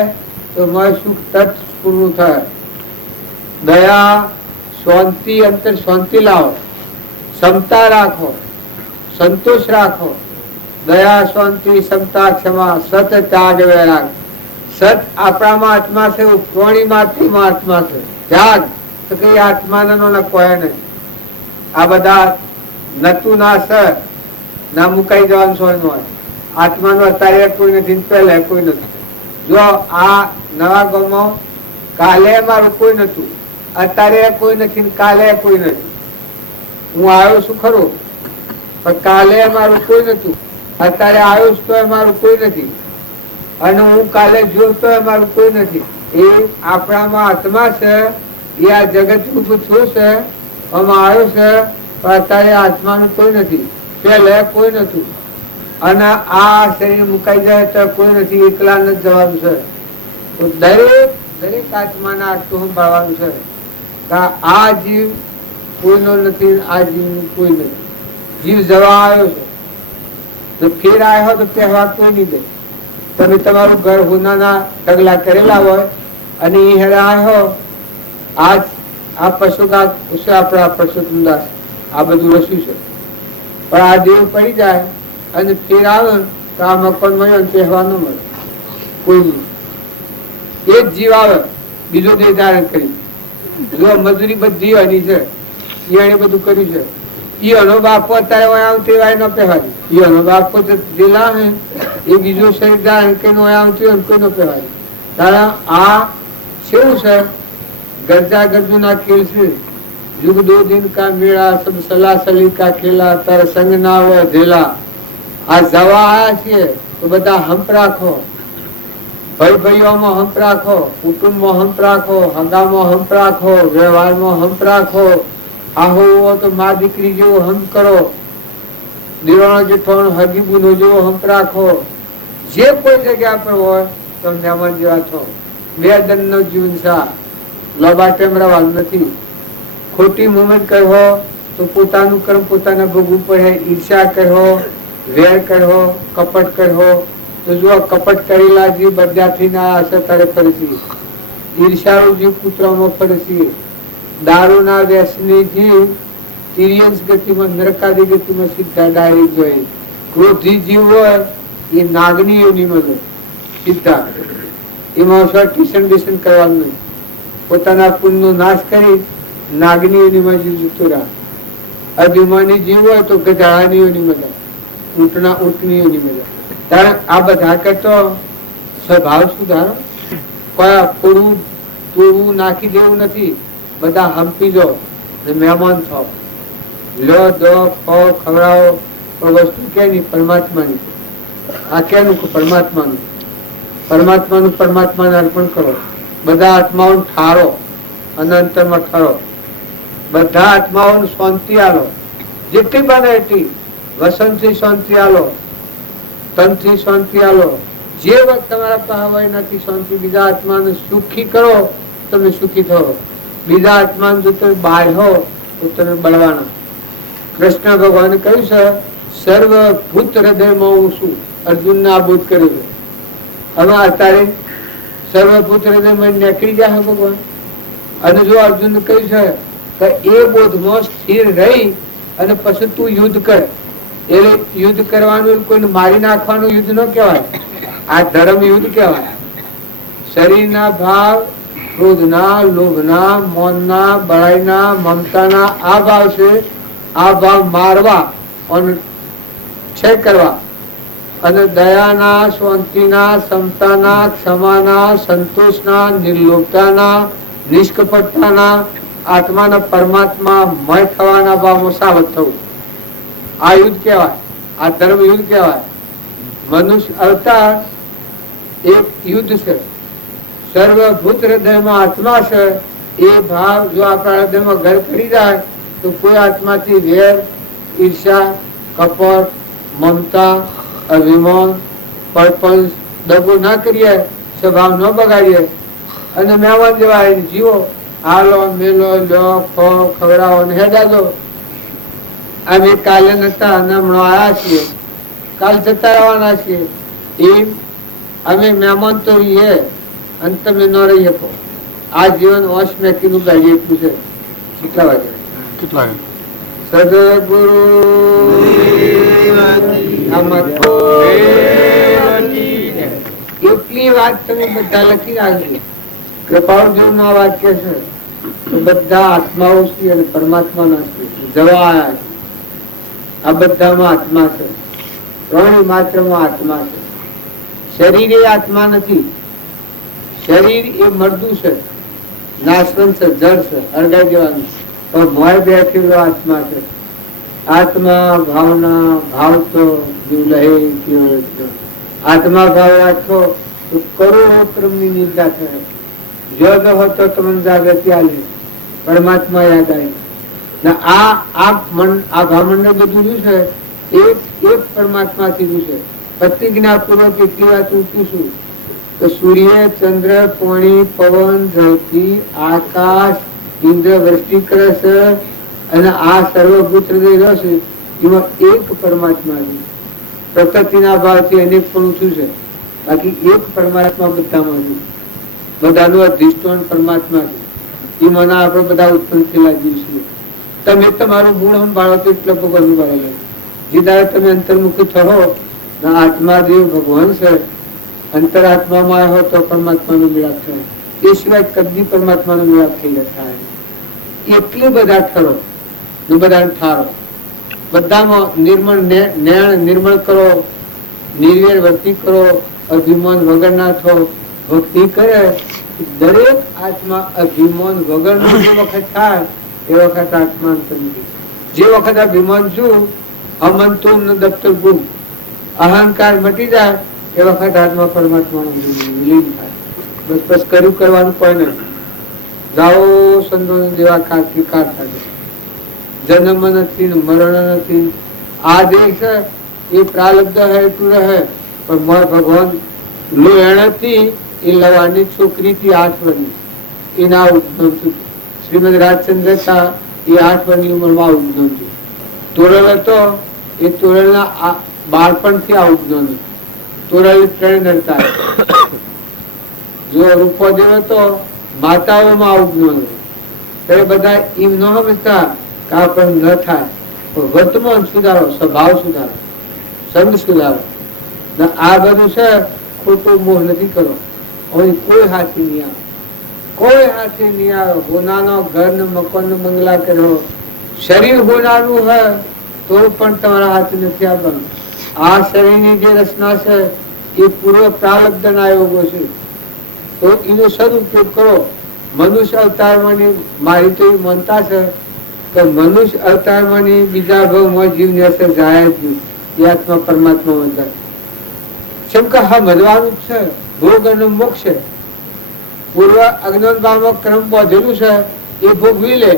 તો મારે સુખ તટ પૂરું થાય. દયા શાંતિ અંતર શાંતિ લાવો, ક્ષમતા રાખો, સંતોષ રાખો. દયા શાંતિ ક્ષમતા ક્ષમા સત ત્યાગ વૈરાગ. સત આપણામાં આત્મા છે, પ્રાણી માત્રીમાં આત્મા છે. ત્યાગ તો કઈ આત્માના કોઈ નહીં. આ બધા નતું ના સર ના મુકાઈ જવાનું સોય હોય. આત્માનું અત્યારે કોઈ નથી, પહેલા કોઈ નથી. જો આ નવા ગામમાં કાલે મારું કોઈ નતું, અત્યારે કોઈ નથી, કાલે કોઈ નથી. હું આવ્યો છું ખરો પણ કાલે મારું કોઈ નતું, અત્યારે આવ્યો છું તો મારું કોઈ નથી, અને હું કાલે જોઉં તો મારું કોઈ નથી. એ આપણામાં આત્મા છે. એ આ જગત ઉભું થયું છે, આમાં આવ્યો છે પણ અત્યારે આત્માનું કોઈ નથી, પેલા કોઈ નતું. અને આ શરીર મુકાઈ જાય તો કોઈ નથી, એકલા જ જવાનું છે. તો દરેક દરેક આત્માના આટલું સંભાળવાનું છે. આ જીવ કોઈનો નથી, આ જીવ કોઈ નથી. જીવ જવા આવ્યો છે, ફેર આવ્યો તો કહેવા કોઈ નહીં દે. તમે તમારું ઘર હોનાના ઢગલા કરેલા હોય અને એ હેરા આવ્યો. આજ આ પશુદાસ આપણા પરસોત્તમદાસ આ બધું રસ્યું છે. પણ આ દેવ પડી જાય અને ફેર આવે તો આ મકાન મળ્યો કહેવા ન મળે કોઈ. એ જ જીવ આવે બીજો દેહ ધારણ કરી. જો મજૂરી બધી એની છે, એને બધું કર્યું છે. એ અનો બાપો અત્યારે આવતી હોય ન પહેવાય. એ અનો બાપો જેલા હે એ બીજો શરીર ધારણ કરીને આવતી હોય કોઈ ન પહેવાય. કારણ આ કેવું છે गर्जा गर्जुना खेल से युग 2 दिन का मेला सब सलासली का खेला तार संग ना हो धेला आ जवा आया छे तो बधा हंप राखो भाई भाईओमां हंप राखो कुटुंबमां हंप राखो हगामां हंप राखो व्यवहारमां हंप राखो आहो तो मां दीकरी जेवो हंप करो दिवाणो जेठवाणो हगीबुनो जेवो हंप राखो जे कोई जग्या पर होय तो मेहमान जेवा थो बे दननो जीवन सा लोबा टेमरावाल नथी खोटी मुहम्मद कहो तो पोताનું કર્મ પોતાને ભોગવું પડે ઈર્ષા કહો વેર કહો કપટ કહો તો જો કપટ કરેલા જીવ બધાથી ના અસર કરે ફરસી ઈર્ષાળુ જીવ કૂતરામાં ફરસી દારૂના વ્યસની જીવ તિર્યંશ ગતિમાં નરકાદી ગતિમાં સીધા ડાયરેક્ટ જોઈએ ક્રોધી જીવ હોય એ નાગની યોનિમાં જાય સીધા એમાં ટ્યુશન બેશન કરવાનું નહીં પોતાના પુણ્યનો નાશ કરી નાગની યોનિમાં જીવ જતો રહે અભિમાની જીવ હોય તો ગધાડાની યોનિમાં જાય ઊંટના ઊંટની યોનિમાં જાય ત્યારે આ બધા કરતો સ્વભાવ સુધારો કોઈ પૂરું તોડવું નાખી દેવું નથી બધા હંપી દો મહેમાન થાવ લો દો ખાઓ ખવડાવો પણ વસ્તુ કેની પરમાત્માની આ કેનું પરમાત્માનું પરમાત્માને અર્પણ કરો બધા આત્માઓને ઠારો અનંતમાં ઠારો બધા આત્માઓને શાંતિ આલો જેટલી બને એટલી વસનથી શાંતિ આલો તનથી શાંતિ આલો જે વખત તમારા પાસે નથી શાંતિ બીજા આત્માને સુખી કરો તમે સુખી થો બીજા આત્માને જો તમે બાળ્યો તો તમે બળવાના કૃષ્ણ ભગવાને કહ્યું છે સર્વભૂત હૃદયમાં હું છું અર્જુનને આબોધ કર્યું છે હવે અત્યારે સર્વભૂત હૃદયમાં નીકળી જાય ભગવાન અને જો અર્જુન કહ્યું છે કે એ બોધમાં સ્થિર રહી અને પછી તું યુદ્ધ કર એટલે યુદ્ધ કરવાનું કોઈને મારી નાખવાનું યુદ્ધ ન કહેવાય આ ધર્મ યુદ્ધ કહેવાય શરીરના ભાવ ક્રોધના લોભના મૌનના બળાઈના મમતાના આ ભાવ છે આ ભાવ મારવા અને ક્ષય કરવા અને દયાના શાંતિના સમતાના ક્ષમાના સંતોષના નિર્લોભતાના નિષ્કપટતાના આત્માના પરમાત્મા મય થવાના ભાવમાં સાવધ થવું આ યુદ્ધ કહેવાય આ ધર્મ યુદ્ધ કહેવાય મનુષ્ય અવતાર એક યુદ્ધ છે સર્વભૂત હૃદયમાં આત્મા છે એ ભાવ જો આપણા હૃદયમાં ઘર કરી જાય તો કોઈ આત્માથી વેર ઈર્ષા કપટ મમતા અભિમાન પરપંચ દગો ના કરીએ સ્વભાવ ન બગાડીએ અને મહેમાન જેવા જીવો હાલો મેલો લો ખો ખવડાવો ને હેડા દો અમે કાલે નતા અને હમણાં આવ્યા છીએ કાલ જતા રહેવાના છીએ એમ અમે મહેમાન તો રહીએ અને તમે ન રહી શકો આ જીવન ઓશ મેકીનું ગાડી એટલું છે કેટલા વાગે સદગુરુ એટલી વાત તમે બધા લખી રાખજો કૃપાળુદેવ ના વાક્ય છે તો બધા આત્માઓ છે અને પરમાત્માના છે જવા આયા છે આ બધામાં આત્મા છે પ્રાણી માત્રમાં આત્મા છે શરીર એ આત્મા નથી શરીર એ મરદું છે નાશવંત છે જળ છે અરગાઈ દેવાનું પણ મોય બેઠેલો આત્મા છે આત્મા ભાવના ભાવ તો આત્મા ભાવ રાખો તો કરોડો ક્રમની નિંદા થાય જોગ હતો તમને જાગૃતિ આવી પરમાત્મા યાદ આવી આ ભાવમંડળ બધું છે એક પરમાત્મા થી છે પ્રતિજ્ઞાપૂર્વક એટલી વાત ઊંચું છું કે સૂર્ય ચંદ્ર પાણી પવન ધરતી આકાશ ઇન્દ્ર વૃષ્ટિ કરે છે અને આ સર્વભૂત હૃદય છે એમાં એક પરમાત્મા છે પ્રકૃતિના ભાવથી અનેક પણ ઊંચું છે બાકી એક પરમાત્મા બધામાં છે બધાનું અધિષ્ઠાન પરમાત્મા છે એ મને આપણે બધા ઉત્પન્ન થયેલા જીવ છીએ તમે તમારું ગુણ સંભાળો તો એટલે ભગવાન સંભાળેલા જે દાડે તમે અંતર્મુખી થયો આત્મા દેવ ભગવાન છે અંતરાત્મામાં આવ્યો તો પરમાત્માનો મિલાપ થાય એ સિવાય કદી પરમાત્માનો મિલાપ થઈ થાય એટલું બધા ઠરો બધા ઠારો બધામાં નિર્મળ નિર્મળ કરો નિર્વેર વર્તી કરો અભિમાન વગર ના થો ભક્તિ કરે દરેક આત્મા અભિમાન વગરનો જે વખત થાય એ વખત આત્મા અંતર્મુખી. જે વખત અભિમાન છું અમંતુ દફતર ગુમ અહંકાર મટી જાય એ વખત આત્મા પરમાત્માનો વિલીન થાય. બસ બસ કર્યું કરવાનું કોઈ નથી. જાઓ સંતો જેવા કારતિકાર થાય. જન્મ નથી ને મરણ નથી. આ દેશ એ પ્રાલબ્ધ હે તું રહે પણ ભગવાન લો એનાથી એ લવાની છોકરી થી 8 વર્ષની એના ઉદ્ગમ થયું. શ્રીમદ રાજચંદ્ર હતા એ 8 વર્ષની ઉંમરમાં ઉદ્ગમ થયું. તોરલ હતો એ તોરલના બાળપણથી આ ઉદ્ગમ હતું. તોરલ 3 નડતા. જો રૂપોદેવ હતો માતાઓમાં ઉદ્ગમ હતો. એ બધા એમ ન સમજતા કે આ પણ ન થાય. વર્તમાન સુધારો, સ્વભાવ સુધારો, સંગ સુધારો. આ બધું છે ખોટો મોહ નથી કરો. કોઈ હાથી નહીં આવે, કોઈ હાથી નહીં આવે. હોનાનો ઘર ને મકાન ને બંગલા કર્યો, શરીર હોનારું હોય તો પણ તમારા હાથ નથી આવવાનું. આ શરીરની જે રચના છે એ પૂર્વ પ્રારબ્ધના યોગો છે તો એનો સદુપયોગ કરો. મનુષ્ય અવતારમાંની મારી તો એ માનતા છે કે મનુષ્ય અવતારમાંની બીજા ભાવમાં જીવની અસર જાય જ નહીં. એ આત્મા પરમાત્મા વધારે કેમ કે હા મધવાનું જ છે. ભોગ અને મોક્ષ છે. પૂર્વ અજ્ઞાન ભાવમાં ક્રમ પહોંચેલું છે એ ભોગવી લે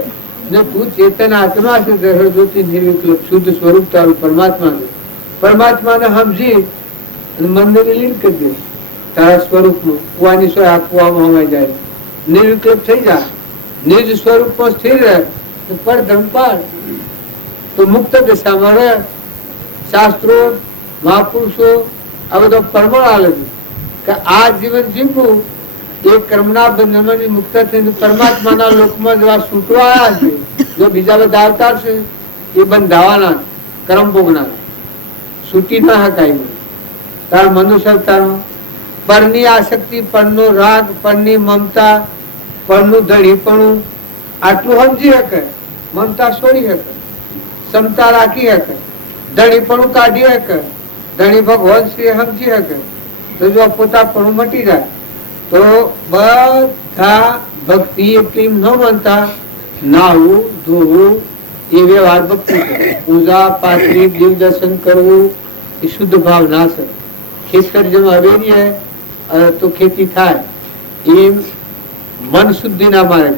ને તું ચેતન આત્મા છે જ્યોતિ નિર્વિકલ્પ શુદ્ધ સ્વરૂપ તારું પરમાત્મા છે. પરમાત્માને સમજી અને મનને વિલીન કરી દે તારા સ્વરૂપમાં. કુવાની સોય આપવામાં હમાઈ જાય, નિર્વિકલ્પ થઈ જાય, નિજ સ્વરૂપમાં સ્થિર રહે પર ધર્મપાલ તો મુક્ત દશામાં રહે. શાસ્ત્રો મહાપુરુષો આ બધો પરમાણ આલે છે કે આ જીવન જીવવું એ કર્મના બંધનમાંથી મુક્ત થઈને પરમાત્માના લોકમાં જવા છૂટવા આવ્યા છે. જો બીજા બધા અવતાર છે એ બંધાવાના કર્મ ભોગના છૂટી ના શકાય. તાર મનુષ્ય અવતારમાં પરની આસક્તિ, પરનો રાગ, પરની મમતા, પરનું ધણીપણું આટલું સમજી શકે, મમતા છોડી શકે, ક્ષમતા રાખી શકે, ધણીપણું કાઢી શકે, ધણી ભગવાન શ્રી સમજી શકે તો જો પોતાપણું મટી જાય તો બધા ભક્તિ એટલી ન માનતા નાહવું ધોવું એ વ્યવહાર ભક્તિ છે. પૂજા પાઠરી દિવ દર્શન કરવું એ શુદ્ધ ભાવના છે. ખેતર જેમ હવેલીએ તો ખેતી થાય એમ મન શુદ્ધિ ના મારે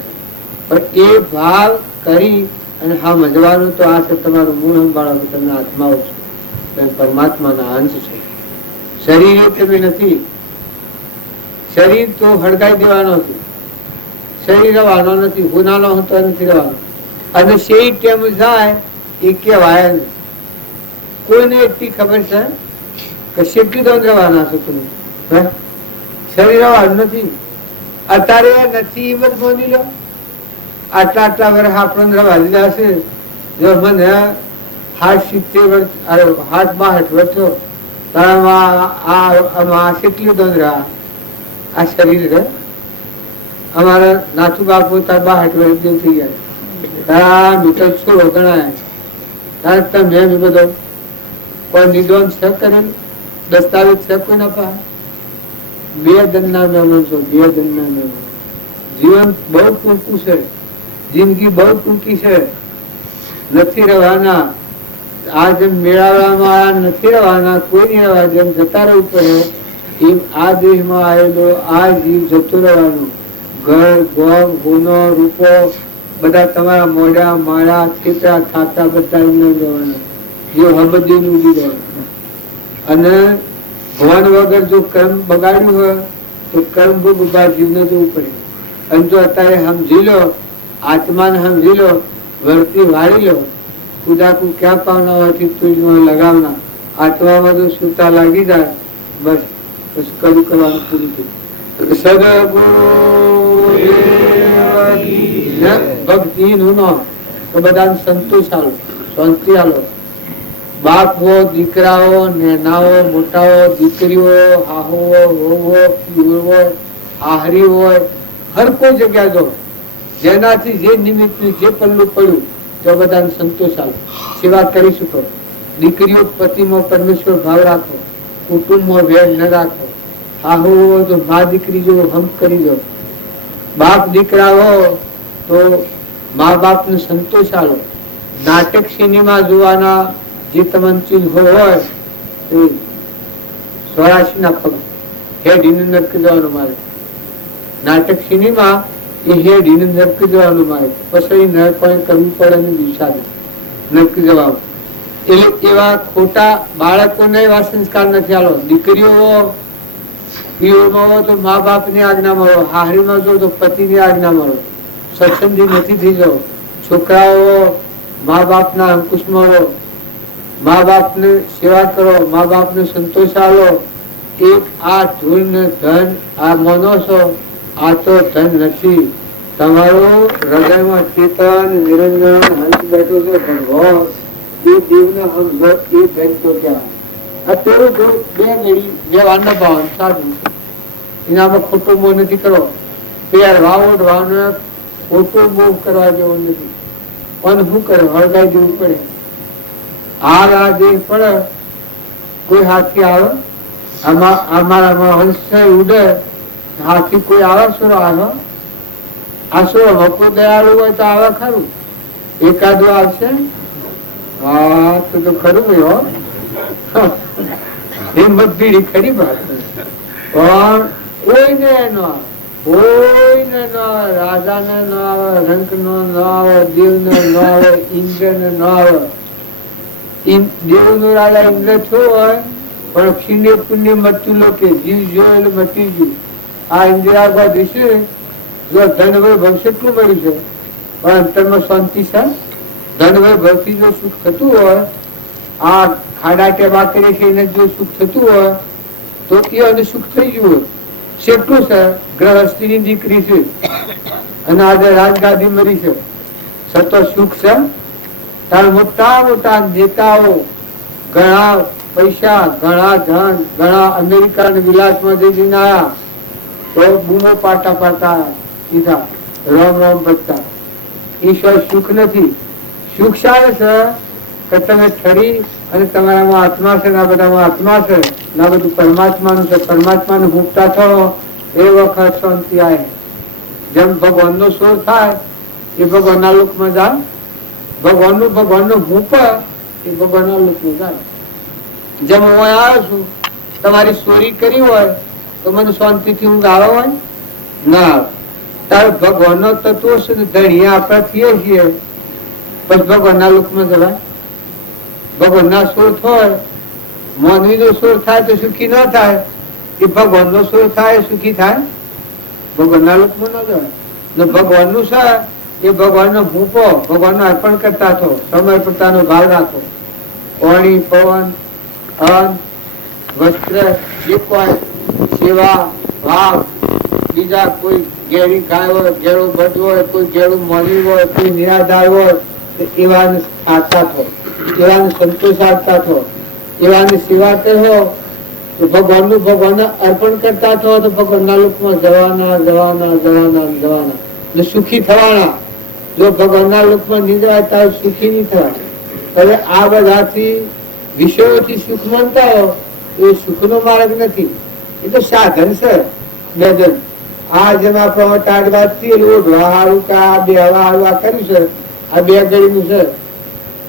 પણ એ ભાવ કરી અને હા મજવાનું તો આ છે તમારું મૂળ સંભાળો તમે આત્માઓ છો, પરમાત્માના અંશ છે. શરીર તમે નથી. શરીર તો હળગાઈ દેવાનો હતું. શરીર રહેવાનો નથી. હોનાનો હતો નથી રહેવાનો. અને શેરી ટેમ જાય એ કહેવાય નહીં. કોઈને એટલી ખબર છે કે શેટી દોન રહેવાના છો તમે. શરીર રહેવાનું નથી. અત્યારે નથી એમ જ માની લો. આટલા આટલા વર્ષ આપણને રવા દીધા છે. જો મને 70 વર્ષ 62 વર્ષ થયો કેટલી દોન રહ્યા આ શરીર છે. અમારા નાથુ બાપુ 62 વર્ષ જેવું થઈ ગયા. મીટર છોડો ગણાય તમે બધો કોઈ નિદોન છે કરેલ દસ્તાવેજ છે કોઈ ના પા. 2 દનના મહેમાન છો. 2 દનના મહેમાન. જીવન બહુ ટૂંકું છે. જિંદગી બહુ ટૂંકી છે. નથી રહેવાના. આ જેમ મેળાવવામાં નથી રહેવાના, કોઈ નહીં રહેવા. જેમ જતા રહેવું પડે એમ આ દેશમાં આવેલો આ જીવ જતો રહેવાનો. ઘર ગોમ ગુનો રૂપો બધા તમારા મોઢા માળા ખેતરા થાતા બધા એમને જવાના. જે હબદીન ઉડી જાય. અને ભગવાન વગર જો કર્મ બગાડ્યું હોય તો કર્મ ભોગ જીવને જવું પડે. અને જો અત્યારે સમજી લો, આત્માને સમજી લો, વર્તી વાળી લો, કુદાકુ ક્યાં પાવના હોવાથી તું લગાવના આત્મામાં જો સુતા લાગી જાય બસ પછી કરું કરવાનું પૂરું થયું. ભક્તિ નું તો બધાને સંતોષ આલો, શાંતિ આલો. બાપ હો, દીકરાઓ, નેનાઓ, મોટાઓ, દીકરીઓ, હાહુઓ, વહુઓ, પીવો, આહરી હોય, હર કોઈ જગ્યા જો જેનાથી જે નિમિત્ત જે પલ્લું પડ્યું તો બધાને સંતોષ આલો. સેવા કરી શકો. દીકરીઓ પતિમાં પરમેશ્વર ભાવ રાખો. કુટુંબમાં વેર ન રાખો. હાહુઓ તો મા દીકરી જેવો હમ કરી દો. બાપ દીકરા હો તો મા બાપ ને સંતોષ આલો. નાટક સિનેમા જોવાના જે તમને ચીજ હોય એ 84 ના પગ હેડ ઇન નક્કી જવાનું મારે. નાટક સિનેમા એ હેડ ઇન નક્કી જવાનું મારે. પછી ન કોઈ કરવું પડે ને દિશા નક્કી જવાનું. એટલે એવા ખોટા બાળકોને એવા સંસ્કાર નથી આલો. દીકરીઓ પીઓમાં હો તો મા બાપ ની આજ્ઞા મળો, હાહરીમાં જો તો પતિ ની આજ્ઞા મળો, સત્સંગી નથી થઈ જાઓ. છોકરાઓ મા બાપ ના અંકુશ મળો, મા બાપ ને સેવા કરો, મા બાપ ને સંતોષ આલો. એક આ ધૂળ ને ધન આ માનો છો, આ તો ધન નથી. તમારું હૃદયમાં ચેતન નિરંજન હંસ બેઠો છે ભગવાન, એ દેવને સમજો, એ ધન તો ક્યાં. આ પેલું બે ઘડી બે વારના ભાવ સાધુ એનામાં ખોટો મોહ નથી કરો. પહેરવા ઓઢવાનો ખોટો મોહ કરવા જેવો નથી. પણ શું કરે, હળગાઈ દેવું પડે. આ દેહ પડે કોઈ હાથી આવે, અમારામાં હંસ છે ઉડે, હાથી કોઈ આવે સુરો આવે. આ સુરો વપો દયાળુ હોય તો આવે ખરું, એકાદો આવશે. હા તો ખરું ભાઈ હો, હિંમત ભીડી ખરી વાત. પણ કોઈને ન આવે, કોઈને ન આવે, રાજાને ન આવે, રંક નો ન આવે, દેવને ન આવે, ઇન્દ્ર ને ન આવે. દેવ નું રાજા ઇન્દ્ર થયો હોય પણ ક્ષીણે પુણ્ય મતું લોકે, જીવ જો એટલે મટી ગયું. આ ઇન્દિરા વિશે જો ધન વૈભવ કેટલું મળ્યું છે પણ અંતરમાં શાંતિ છે. ધન વૈભવથી જો સુખ થતું હોય, આ ખાડા ટેબા કરે છે એને જો સુખ થતું હોય તો એને સુખ થઈ ગયું હોય. કેટલું છે, ગ્રહસ્થી ની દીકરી છે અને આજે રાજગાદી મરી છે, સતો સુખ છે. તાર મોટા મોટા નેતાઓ ઘણા પૈસા, ઘણા ધન, ઘણા અમેરિકા વિલાસમાં જઈને આવ્યા તો બૂમો પાટા પાટા સીધા રામ રામ ભજતા. ઈશ્વર સુખ નથી. સુખ શાળે છે કે તમે ઠરી અને તમારામાં આત્મા છે, ના બધામાં આત્મા છે, ના બધું પરમાત્માનું છે. પરમાત્માને ભૂખતા થયો એ વખત શાંતિ આવે. જેમ ભગવાન નો શોર થાય એ ભગવાનના લોકમાં જાય, ભગવાન નો ભૂપ એ ભગવાનના લોકમાં જાય. જેમ હું આવ્યો છું, તમારી ચોરી કરી હોય તો મને શાંતિથી ઊંઘ આવે હોય ના આવે. તારે ભગવાન નો તત્વ છે ને ધણીએ આપણે થઈએ છીએ, પછી ભગવાનના લોકમાં જવાય. ભગવાનના સુર થાય, માનવી નો સુર થાય તો સુખી ના થાય, એ ભગવાન નો સુર થાય સુખી થાય. ભગવાનના લોકમાં ન જવાય. ભગવાન નું છે એ ભગવાન નો ભૂપો, ભગવાન નો અર્પણ કરતા થો, સમય પોતાનો ભાવ રાખો. પાણી, પવન, અન્ન, વસ્ત્ર, જે કોઈ સેવા ભાવ, બીજા કોઈ ઘેરી ગાય હોય, ઘેરું ભજ હોય, કોઈ ઘેરું મળી હોય, કોઈ નિરાધાર હોય, એવાને આપતા થો, એવાને સંતોષ આપતા થો, એવાની સેવા કરો તો ભગવાનને અર્પણ કરતા થો તો ભગવાનના લોકમાં જવાના જવાના જવાના જવાના ને સુખી થવાના. જો ભગવાનના લોકમાં નિંદવાય તો સુખી નહીં થવાય. હવે આ બધાથી વિષયોથી સુખ માનતા હો એ સુખનો માર્ગ નથી, એ તો સાધન છે. બેદન આ જેમ આપણે ટાઢવા તેલ ઓઢવા હારું કે આ બે હવા હળવા કર્યું છે, આ બે ઘડીનું છે.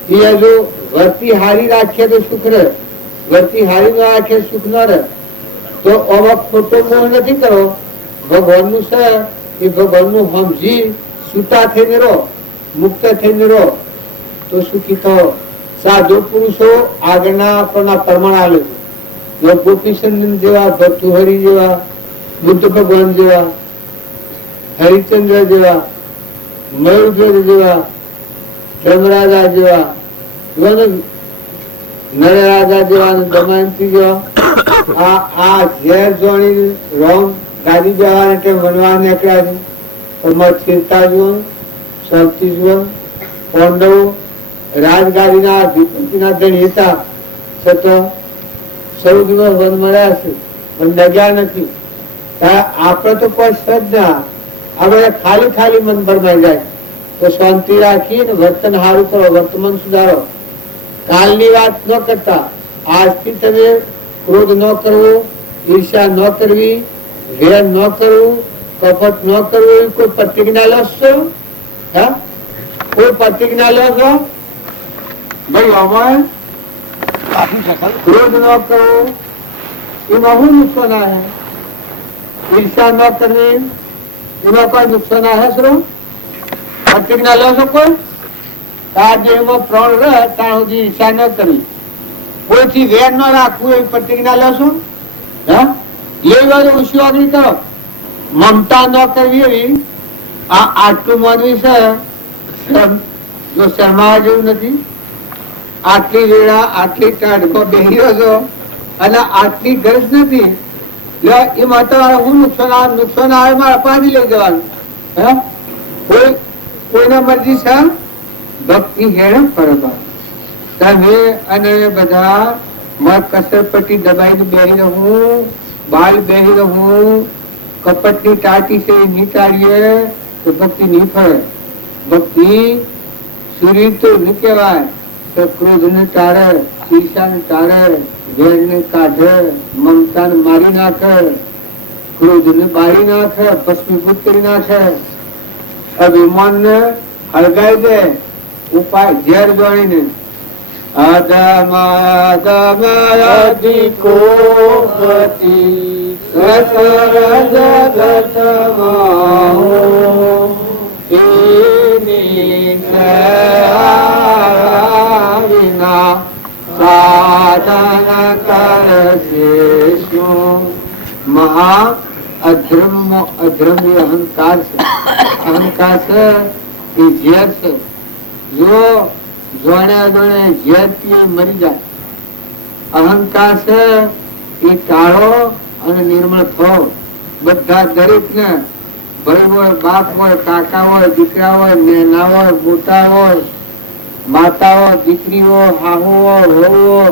એ જો વર્તી હારી રાખીએ તો સુખ રહે, વર્તી હારી ના રાખીએ સુખ ન રહે. તો આમાં ખોટો મોહ નથી કરો. ભગવાન નું છે એ ભગવાન નું સમજી છૂટા થઈને રહો, મુક્ત થઈને રહો તો સુખી થો. સાધુ પુરુષો આગળના આપણના પ્રમાણ આલે છે. ગોપીચંદ જેવા, ભર્તુહરી જેવા, બુદ્ધ ભગવાન જેવા, હરિચંદ્ર જેવા, મયુરધ્વજ જેવા, ધર્મરાજા જેવા, નરરાજા જેવા, દમયંતી જેવા, આ ઝેર જોણી રોમ ગાડી જવા માટે વનવા નીકળ્યા છે. એમાં સ્થિરતા જુઓ, શાંતિ જુઓ. પાંડવો રાજગાડીના અધિપતિના ધણી હતા છતાં 14 દિવસ વન મળ્યા છે પણ ડગ્યા નથી. આપણે તો કોઈ શ્રદ્ધા આપણે ખાલી ખાલી મન ભરમાઈ જાય. તો શાંતિ રાખીને વર્તન સારું કરો, વર્તમાન સુધારો. કાલની વાત ન કરતા આજથી તમે ક્રોધ ન કરવો, ઈર્ષ્યા ન કરવી, વેર ન કરવું, કપટ ન કરવું કોઈ પ્રતિજ્ઞા લો છો? કોઈ પ્રતિજ્ઞા લો છો? ભાઈ અમે ક્રોધ ન કરવો એમાં શું નુકસાન આવે? ઈર્ષા ન કરવી એમાં કોઈ નુકસાન આવે છો? પ્રતિજ્ઞા લો છો કોઈ? આ દેહમાં પ્રાણ રહે ત્યાં સુધી ઈર્ષા ન કરવી, કોઈથી વેર ન રાખવું એવી પ્રતિજ્ઞા લો છો? એ બાજુ ઓછી આગળ કરો, મમતા ન કરવી એવી આ આટલું માનવી છે જો શરમાવા જેવું નથી. આટલી વેળા આટલી ટાઢમાં બેસી રહ્યો છો અને આટલી ગરજ નથી, એમાં તમારે હું નુકસાન આવે મારે પાછી લઈ જવાનું. કોઈના મરજી છે ભક્તિ હેડ ફરવા. તમે અને બધા મત કસરપટ્ટી દબાઈને બેસી રહું, બાલ બેસી રહું, કપટની ટાટી છે નહીં ટાળીએ તો ભક્તિ નહીં ફરે. ભક્તિ સૂર્ય તો નહીં કહેવાય તો ક્રોધ ને ટાળે, ઈર્ષા ને ટાળે, વેર ને કાઢે, મમતા ને મારી નાખે, ક્રોધ ને બાળી નાખે, ભસ્મીભૂત કરી નાખે, અભિમાન ને હળગાઈ દે ઉપાય ઝેર જોડીને. અધમાધિકો પતિ વિના સાધન કરશે શું? મહા અધર્મ અધર્મી અહંકાર છે. અહંકાર છે એ ઝેર છે. જો જોડે જોડે ઝેર પીએ મરી જાય. અહંકાર છે એ ટાળો અને નિર્મળ થો. બધા દરેક ને ભાઈ હોય, બાપ હોય, કાકા હોય, દીકરા હોય, નેના હોય, મોટા હોય, માતા હોય, દીકરી હોય, હાહુ હોય, વહુ હોય,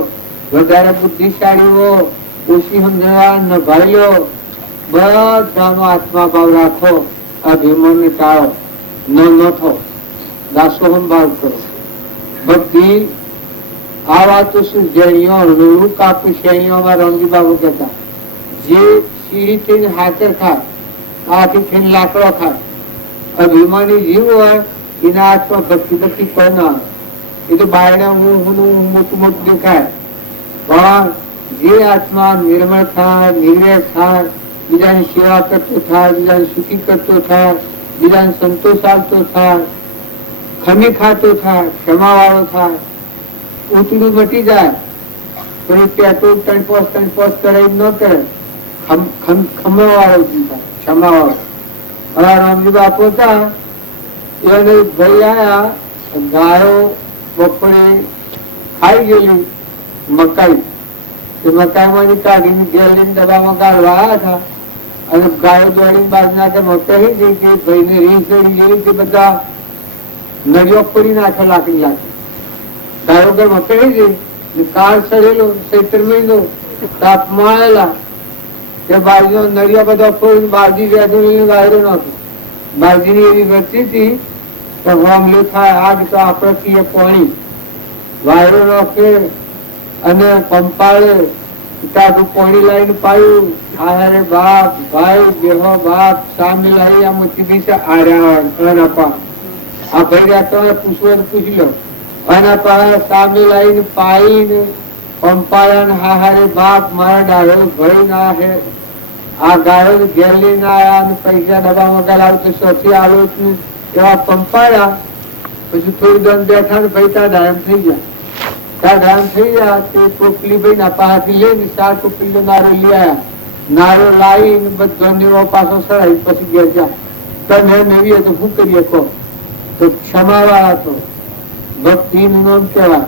વધારે બુદ્ધિશાળી હોય, ઓછી સમજવા ન ભાઈઓ, બધાનો આત્મા ભાવ રાખો. અભિમાન ને ટાળો, ન થો, દાસોહમ ભાવ કરો. ભક્તિ આ વાતો શું જૈનીઓ રૂ કાપી શ્રેણીઓમાં રંગી બાબુ કહેતા, જે સીડી થઈને હાથર ખાય, આથી થઈને લાકડો ખાય, અભિમાની જીવ હોય એના હાથમાં ભક્તિ ભક્તિ કોઈ ના આવે. એ તો બાયણે હું મોટું મોટું દેખાય, પણ જે આત્મા નિર્મળ થાય, નિર્વેશ થાય, બીજાની સેવા કરતો થાય, બીજાને સુખી કરતો થાય, બીજાને સંતોષ આપતો થાય, ખમી ખાતો થાય, ક્ષમા વાળો થાય, ઉતરું મટી જાય. કોઈ પેટ્રોલ ટન પોસ્ટ કરે ન કરે, ખમો વાળો થાય, ક્ષમા વાળો. હવે રામજી બાપુ હતા એને ભાઈ આયા, ગાયો બપોરે ખાઈ ગયેલી મકાઈ, મકાઈમાં કાઢીને ઘેર લઈને ડબ્બામાં ગાળવા આવ્યા હતા અને ગાયો દોડીને બાદ નાખે મકાઈ ગઈ કે ભાઈને રીસ દોડી ગયેલી કે બધા નળીઓ ફોડી નાખે, લાકડી લાગે. ગાયો ઘર મકાઈ ગઈ, કાળ સડેલો, ચૈત્ર મહિનો, તાપમાં આવેલા તે બાજુ નળિયા બધા ફોડી બાજી વેદું વાયરો નાખ્યું. બાજીની એવી વચ્ચે હતી તો હોમલો થાય, આગ તો આપણે પીએ પાણી, વાયરો નાખે અને પંપાળે ટાઢું પાણી લાવીને પાયું. આહારે બાપ ભાઈ બેહો બાપ સામે લાવી આ મોટી દિશા આર્યા પા આ ભાઈ રહ્યા તમે પૂછવું પૂછી લો. આના પાસે સામે લાવીને પાઈને પંપાળા હાહારે બાપ મારા ડાળો ભરી ના હે. આ ગાયો ઘેર લઈને આવ્યા અને પૈસા ડબ્બામાં ગલાવ તો સૌથી આલો છું એવા પંપાળ્યા. પછી થોડું દમ બેઠા ને ભાઈ ત્યાં ડાયમ થઈ ગયા. ત્યાં ડાયમ થઈ ગયા તે ટોપલી ભાઈ ના પાસેથી લઈને 4 ટોપલી નારો લઈ આવ્યા. નારો લાવીને બધો પાછો સડાઈ પછી ઘેર ગયા. તમે નવી તો શું કરીએ કહો? તો ક્ષમા વાળા તો ભક્તિ નું નામ કહેવાય.